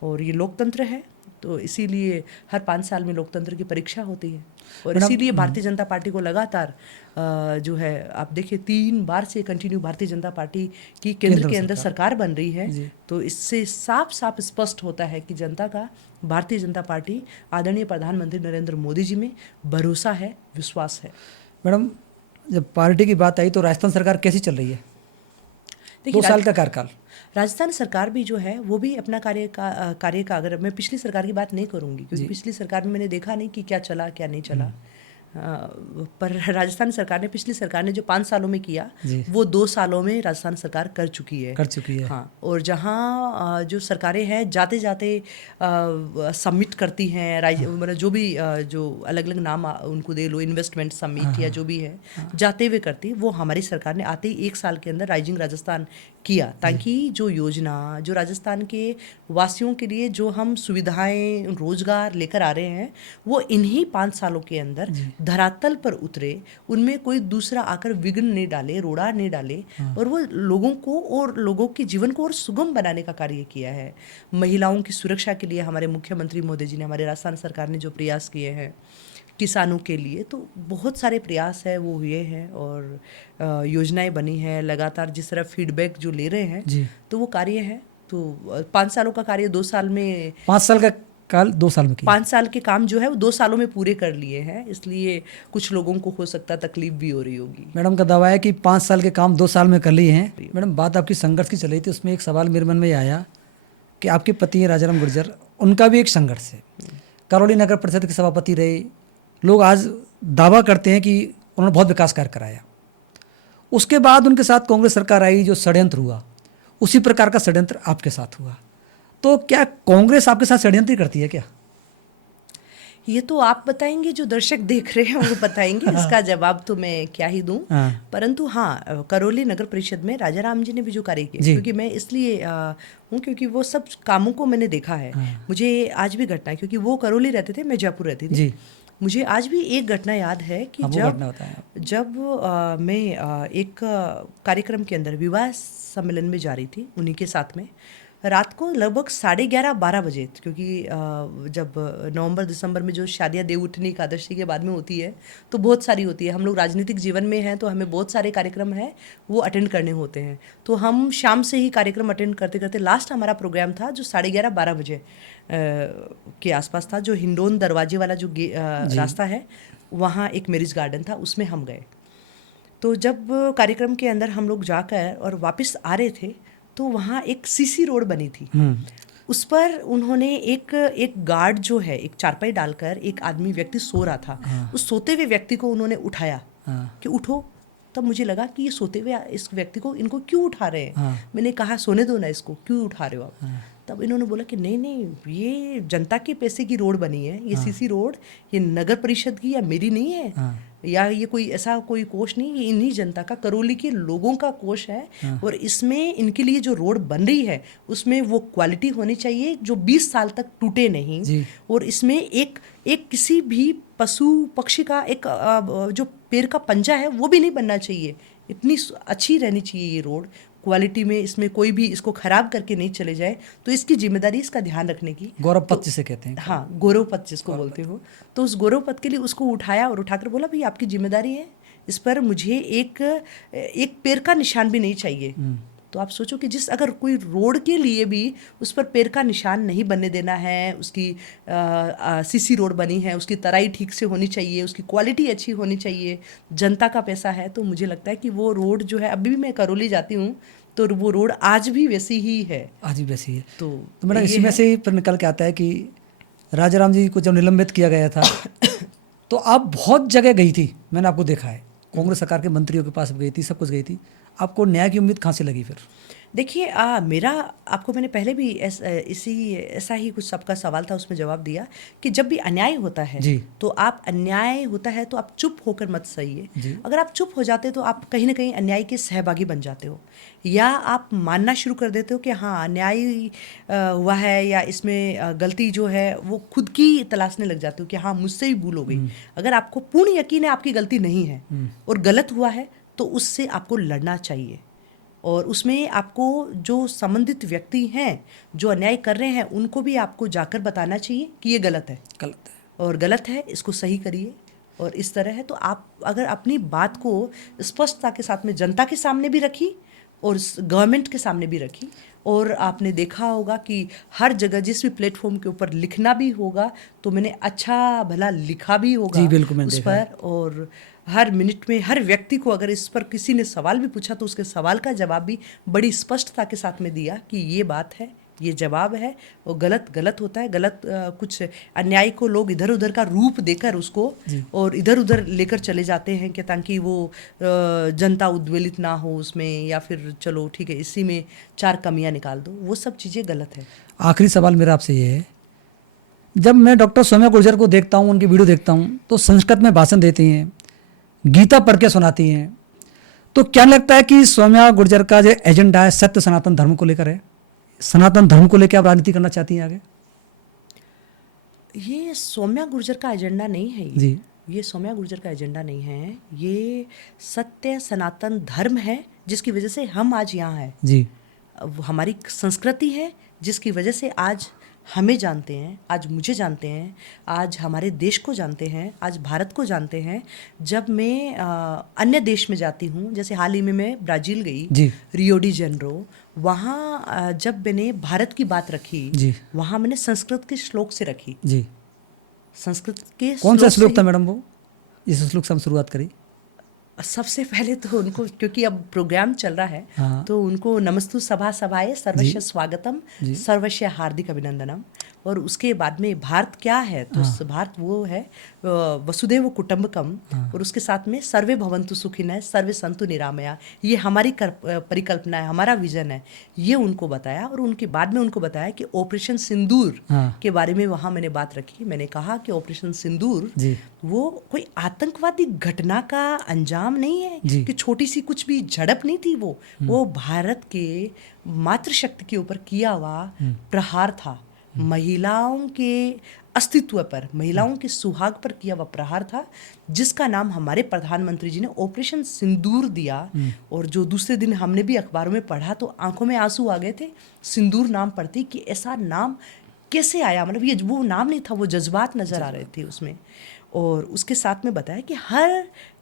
और ये लोकतंत्र है, तो इसीलिए हर 5 साल में लोकतंत्र की परीक्षा होती है। और इसीलिए भारतीय जनता पार्टी को लगातार जो है आप देखिए 3 बार से कंटिन्यू भारतीय जनता पार्टी की केंद्र के अंदर सरकार बन रही है। तो इससे साफ साफ स्पष्ट होता है कि जनता का भारतीय जनता पार्टी आदरणीय प्रधानमंत्री नरेंद्र मोदी जी में भरोसा है, विश्वास है। मैडम, जब पार्टी की बात आई तो राजस्थान सरकार कैसी चल रही है? 2 साल का कार्यकाल। राजस्थान सरकार भी जो है वो भी अपना कार्य का अगर मैं पिछली सरकार की बात नहीं करूंगी, क्योंकि पिछली सरकार में मैंने देखा नहीं कि क्या चला क्या नहीं चला। पर राजस्थान सरकार ने, पिछली सरकार ने जो 5 सालों में किया वो 2 सालों में राजस्थान सरकार कर चुकी है। हाँ, और जहाँ जो सरकारें हैं जाते जाते सबमिट करती हैं, मतलब जो भी जो अलग अलग नाम उनको दे लो, इन्वेस्टमेंट समिट या जो भी है, जाते हुए करती, वो हमारी सरकार ने आते ही 1 साल के अंदर राइजिंग राजस्थान किया, ताकि जो योजना जो राजस्थान के वासियों के लिए जो हम सुविधाएं, रोजगार लेकर आ रहे हैं वो इन्हीं 5 सालों के अंदर धरातल पर उतरे, उनमें कोई दूसरा आकर विघ्न नहीं डाले, रोड़ा नहीं डाले, और वो लोगों को और लोगों के जीवन को और सुगम बनाने का कार्य किया है। महिलाओं की सुरक्षा के लिए हमारे मुख्यमंत्री मोदी जी ने, हमारे राजस्थान सरकार ने जो प्रयास किए हैं किसानों के लिए, तो बहुत सारे प्रयास है वो हुए हैं और योजनाएं बनी हैं लगातार। जिस तरह फीडबैक जो ले रहे हैं तो वो कार्य है। तो 5 सालों का कार्य 2 साल में, 5 साल का काल 2 साल में किया। 5 साल के काम जो है वो 2 सालों में पूरे कर लिए हैं, इसलिए कुछ लोगों को हो सकता तकलीफ भी हो रही होगी। मैडम का दावा है कि 5 साल के काम 2 साल में कर लिए हैं। मैडम, बात आपकी संघर्ष की चल रही थी, उसमें एक सवाल मेरे मन में आया कि आपके पति हैं राजाराम गुर्जर, उनका भी एक संघर्ष है। करौली नगर परिषद के सभापति रहे, लोग आज दावा करते हैं कि उन्होंने बहुत विकास कार्य कराया। उसके बाद उनके साथ कांग्रेस सरकार आई, जो षड्यंत्र हुआ, उसी प्रकार का षड्यंत्र आपके साथ हुआ। तो क्या कांग्रेस आपके साथ षड्यंत्र करती है क्या? ये तो आप बताएंगे, जो दर्शक देख रहे हैं वो बताएंगे। इसका जवाब तो मैं क्या ही दूं। परंतु हाँ, करौली नगर परिषद में राजाराम जी ने भी जो कार्य किया, क्योंकि मैं इसलिए हूँ क्योंकि वो सब कामों को मैंने देखा है। मुझे आज भी घटना है, क्योंकि वो करौली रहते थे, मैं जयपुर रहती थी। मुझे आज भी एक घटना याद है कि जब मैं एक कार्यक्रम के अंदर विवाह सम्मेलन में जा रही थी उन्हीं के साथ में, रात को लगभग 11:30-12 बजे, क्योंकि जब नवंबर दिसंबर में जो शादियाँ देवउठनी एकादशी के बाद में होती है तो बहुत सारी होती है। हम लोग राजनीतिक जीवन में हैं तो हमें बहुत सारे कार्यक्रम हैं वो अटेंड करने होते हैं। तो हम शाम से ही कार्यक्रम अटेंड करते करते लास्ट हमारा प्रोग्राम था जो 11:30-12 बजे के आसपास था, जो हिंडोन दरवाजे वाला जो रास्ता है, वहाँ एक मैरिज गार्डन था, उसमें हम गए। तो जब कार्यक्रम के अंदर हम लोग जाकर और वापस आ रहे थे तो वहाँ एक सीसी रोड बनी थी। उस पर उन्होंने एक गार्ड जो है, एक चारपाई डालकर एक आदमी व्यक्ति सो रहा था, उस सोते हुए व्यक्ति को उन्होंने उठाया कि उठो। तब मुझे लगा कि ये सोते हुए इस व्यक्ति को, इनको क्यों उठा रहे हैं। मैंने कहा सोने दो ना इसको, क्यों उठा रहे हो आप। तब इन्होंने बोला कि नहीं नहीं, ये जनता के पैसे की रोड बनी है, ये सीसी रोड, ये नगर परिषद की या मेरी नहीं है, या ये कोई ऐसा कोई कोष नहीं, ये इन्हीं जनता का, करौली के लोगों का कोष है। और इसमें इनके लिए जो रोड बन रही है उसमें वो क्वालिटी होनी चाहिए जो 20 साल तक टूटे नहीं। और इसमें एक किसी भी पशु पक्षी का एक जो पैर का पंजा है वो भी नहीं बनना चाहिए, इतनी अच्छी रहनी चाहिए ये रोड। क्वालिटी में इसमें कोई भी इसको खराब करके नहीं चले जाए, तो इसकी जिम्मेदारी इसका ध्यान रखने की। गौरव पथ जिसे कहते हैं। हाँ, गौरव पथ जिसको बोलते हो, तो उस गौरव पथ के लिए उसको उठाया और उठाकर बोला भाई आपकी जिम्मेदारी है, इस पर मुझे एक पैर का निशान भी नहीं चाहिए। तो आप सोचो कि जिस अगर कोई रोड के लिए भी उस पर पैर का निशान नहीं बनने देना है, उसकी सीसी रोड बनी है, उसकी तराई ठीक से होनी चाहिए, उसकी क्वालिटी अच्छी होनी चाहिए, जनता का पैसा है, तो मुझे लगता है कि वो रोड जो है, अभी भी मैं करौली जाती हूँ तो वो रोड आज भी वैसी ही है। आज भी वैसी है। तो मैडम इसी में से ही पर निकल के आता है कि राजाराम जी को जब निलंबित किया गया था तो आप बहुत जगह गई थी, मैंने आपको देखा है, कांग्रेस सरकार के मंत्रियों के पास गई थी, सब कुछ गई थी, आपको न्याय की उम्मीद कहाँ से लगी फिर? देखिए मेरा आपको मैंने पहले भी ऐसा ही कुछ सबका सवाल था, उसमें जवाब दिया कि जब भी अन्याय होता है जी। तो आप अन्याय होता है तो आप चुप होकर मत सहिए। जी। अगर आप चुप हो जाते तो आप कहीं ना कहीं अन्याय के सहभागी बन जाते हो, या आप मानना शुरू कर देते हो कि हाँ अन्याय हुआ है, या इसमें गलती जो है वो खुद की तलाशने लग जाते हो कि हाँ मुझसे ही भूल हो गई। अगर आपको पूर्ण यकीन है आपकी गलती नहीं है और गलत हुआ है तो उससे आपको लड़ना चाहिए, और उसमें आपको जो संबंधित व्यक्ति हैं जो अन्याय कर रहे हैं उनको भी आपको जाकर बताना चाहिए कि ये गलत है, और गलत है, इसको सही करिए। और इस तरह है तो आप अगर अपनी बात को स्पष्टता के साथ में जनता के सामने भी रखी और गवर्नमेंट के सामने भी रखी, और आपने देखा होगा कि हर जगह जिस भी प्लेटफॉर्म के ऊपर लिखना भी होगा तो मैंने अच्छा भला लिखा भी होगा। जी बिल्कुल, मैंने उस देखा है। पर, और हर मिनट में हर व्यक्ति को अगर इस पर किसी ने सवाल भी पूछा तो उसके सवाल का जवाब भी बड़ी स्पष्टता के साथ में दिया कि ये बात है, ये जवाब है, और गलत गलत होता है। गलत कुछ अन्याय को लोग इधर उधर का रूप देकर उसको और इधर उधर लेकर चले जाते हैं कि ताकि वो जनता उद्वेलित ना हो उसमें, या फिर चलो ठीक है इसी में 4 कमियां निकाल दो, वो सब चीज़ें गलत है। आखिरी सवाल मेरा आपसे ये है, जब मैं डॉक्टर सौम्या गुर्जर को देखता हूँ, उनकी वीडियो देखता हूँ, तो संस्कृत में भाषण देती हैं, गीता पढ़ के सुनाती हैं, तो क्या लगता है कि सौम्या गुर्जर का जो एजेंडा है सत्य सनातन धर्म को लेकर है? सनातन धर्म को लेकर आप राजनीति करना चाहती हैं आगे? ये सौम्या गुर्जर का एजेंडा नहीं है जी। ये सौम्या गुर्जर का एजेंडा नहीं है, ये सत्य सनातन धर्म है जिसकी वजह से हम आज यहाँ हैं। जी। हमारी संस्कृति है जिसकी वजह से आज हमें जानते हैं, आज मुझे जानते हैं, आज हमारे देश को जानते हैं, आज भारत को जानते हैं। जब मैं अन्य देश में जाती हूँ, जैसे हाल ही में मैं ब्राज़ील गई, रियो डी जेनेरो, वहाँ जब मैंने भारत की बात रखी, वहाँ मैंने संस्कृत के श्लोक से रखी। जी। संस्कृत के कौन सा श्लोक था मैडम वो, इस श्लोक से हम शुरुआत करी? सबसे पहले तो उनको, क्योंकि अब प्रोग्राम चल रहा है, हाँ। तो उनको नमस्तु सभा सभाए सर्वस्य स्वागतम सर्वस्य हार्दिक अभिनंदनम, और उसके बाद में भारत क्या है, तो भारत वो है वसुदेव कुटुंबकम, और उसके साथ में सर्वे भवन्तु सुखिनः सर्वे सन्तु निरामया, ये हमारी परिकल्पना है, हमारा विजन है, ये उनको बताया। और उनके बाद में उनको बताया कि ऑपरेशन सिंदूर के बारे में वहाँ मैंने बात रखी। मैंने कहा कि ऑपरेशन सिंदूर वो कोई आतंकवादी घटना का अंजाम नहीं है, कि छोटी सी कुछ भी झड़प नहीं थी, वो भारत के मातृशक्ति के ऊपर किया हुआ प्रहार था, महिलाओं के अस्तित्व पर, महिलाओं के सुहाग पर किया हुआ प्रहार था, जिसका नाम हमारे प्रधानमंत्री जी ने ऑपरेशन सिंदूर दिया। और जो दूसरे दिन हमने भी अखबारों में पढ़ा तो आंखों में आंसू आ गए थे सिंदूर नाम पढ़ते, कि ऐसा नाम कैसे आया, मतलब ये वो नाम नहीं था, वो जज्बात नज़र आ रहे थे उसमें। और उसके साथ में बताया कि हर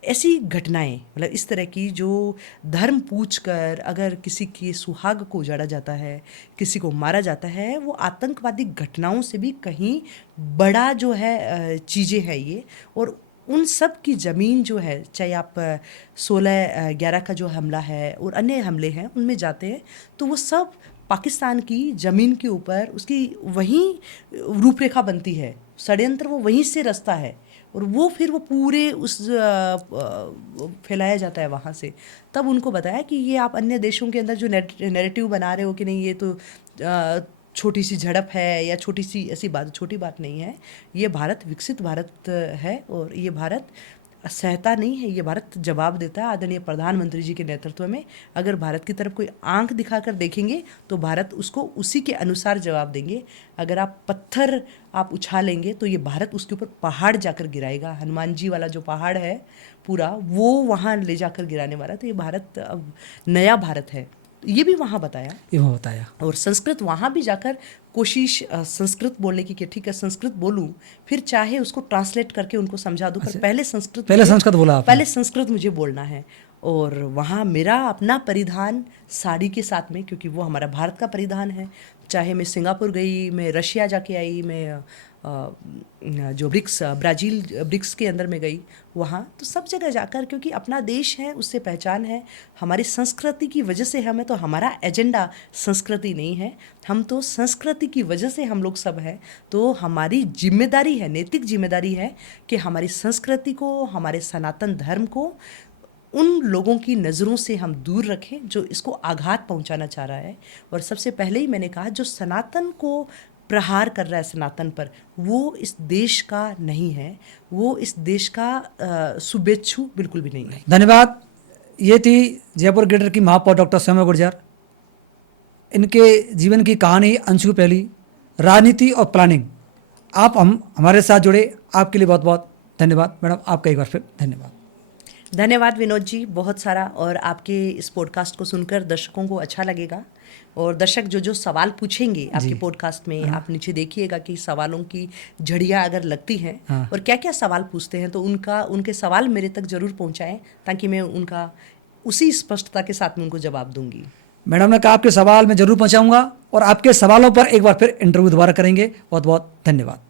ऐसी घटनाएं, मतलब इस तरह की जो धर्म पूछकर अगर किसी के सुहाग को उजाड़ा जाता है, किसी को मारा जाता है, वो आतंकवादी घटनाओं से भी कहीं बड़ा जो है चीज़ें हैं ये। और उन सब की ज़मीन जो है, चाहे आप 16/11 का जो हमला है और अन्य हमले हैं उनमें जाते हैं, तो वो सब पाकिस्तान की ज़मीन के ऊपर उसकी वहीं रूपरेखा बनती है, षड्यंत्र वो वहीं से रचता है, और वो फिर वो पूरे उस फैलाया जाता है वहाँ से। तब उनको बताया कि ये आप अन्य देशों के अंदर जो नैरेटिव बना रहे हो कि नहीं ये तो छोटी सी झड़प है या छोटी सी ऐसी बात, छोटी बात नहीं है। ये भारत विकसित भारत है, और ये भारत सहता नहीं है, ये भारत जवाब देता है। आदरणीय प्रधानमंत्री जी के नेतृत्व में अगर भारत की तरफ कोई आंख दिखाकर देखेंगे तो भारत उसको उसी के अनुसार जवाब देंगे। अगर आप पत्थर आप उछालेंगे तो ये भारत उसके ऊपर पहाड़ जाकर गिराएगा। हनुमान जी वाला जो पहाड़ है पूरा, वो वहाँ ले जाकर गिराने वाला। तो ये भारत अब नया भारत है, ये भी वहाँ बताया। ये वहाँ बताया। और संस्कृत वहाँ भी जाकर कोशिश संस्कृत बोलने की कि ठीक है संस्कृत बोलूँ, फिर चाहे उसको ट्रांसलेट करके उनको समझा दूँ, पर पहले संस्कृत बोला आपने। पहले संस्कृत मुझे बोलना है। और वहाँ मेरा अपना परिधान साड़ी के साथ में, क्योंकि वो हमारा भारत का परिधान है। चाहे मैं सिंगापुर गई, मैं रशिया जाके आई, मैं जो ब्राज़ील ब्रिक्स के अंदर में गई, वहाँ तो सब जगह जाकर, क्योंकि अपना देश है, उससे पहचान है। हमारी संस्कृति की वजह से हमें, तो हमारा एजेंडा संस्कृति नहीं है, हम तो संस्कृति की वजह से हम लोग सब हैं। तो हमारी जिम्मेदारी है, नैतिक जिम्मेदारी है कि हमारी संस्कृति को, हमारे सनातन धर्म को उन लोगों की नज़रों से हम दूर रखें जो इसको आघात पहुंचाना चाह रहा है। और सबसे पहले ही मैंने कहा, जो सनातन को प्रहार कर रहा है सनातन पर, वो इस देश का नहीं है, वो इस देश का शुभेच्छु बिल्कुल भी नहीं है। धन्यवाद। ये थी जयपुर ग्रेटर की महापौर डॉक्टर सौम्या गुर्जर। इनके जीवन की कहानी अंशु पहली, राजनीति और प्लानिंग। आप हमारे साथ जुड़े, आपके लिए बहुत बहुत धन्यवाद मैडम। आपका एक बार फिर धन्यवाद। धन्यवाद विनोद जी, बहुत सारा। और आपके इस पॉडकास्ट को सुनकर दर्शकों को अच्छा लगेगा। और दर्शक जो जो सवाल पूछेंगे आपके पॉडकास्ट में, आप नीचे देखिएगा कि सवालों की झड़ियाँ अगर लगती हैं और क्या क्या सवाल पूछते हैं, तो उनके सवाल मेरे तक ज़रूर पहुँचाएं, ताकि मैं उनका उसी स्पष्टता के साथ में उनको जवाब दूंगी। मैडम ने कहा आपके सवाल मैं जरूर पहुंचाऊंगा, और आपके सवालों पर एक बार फिर इंटरव्यू दोबारा करेंगे। बहुत बहुत धन्यवाद।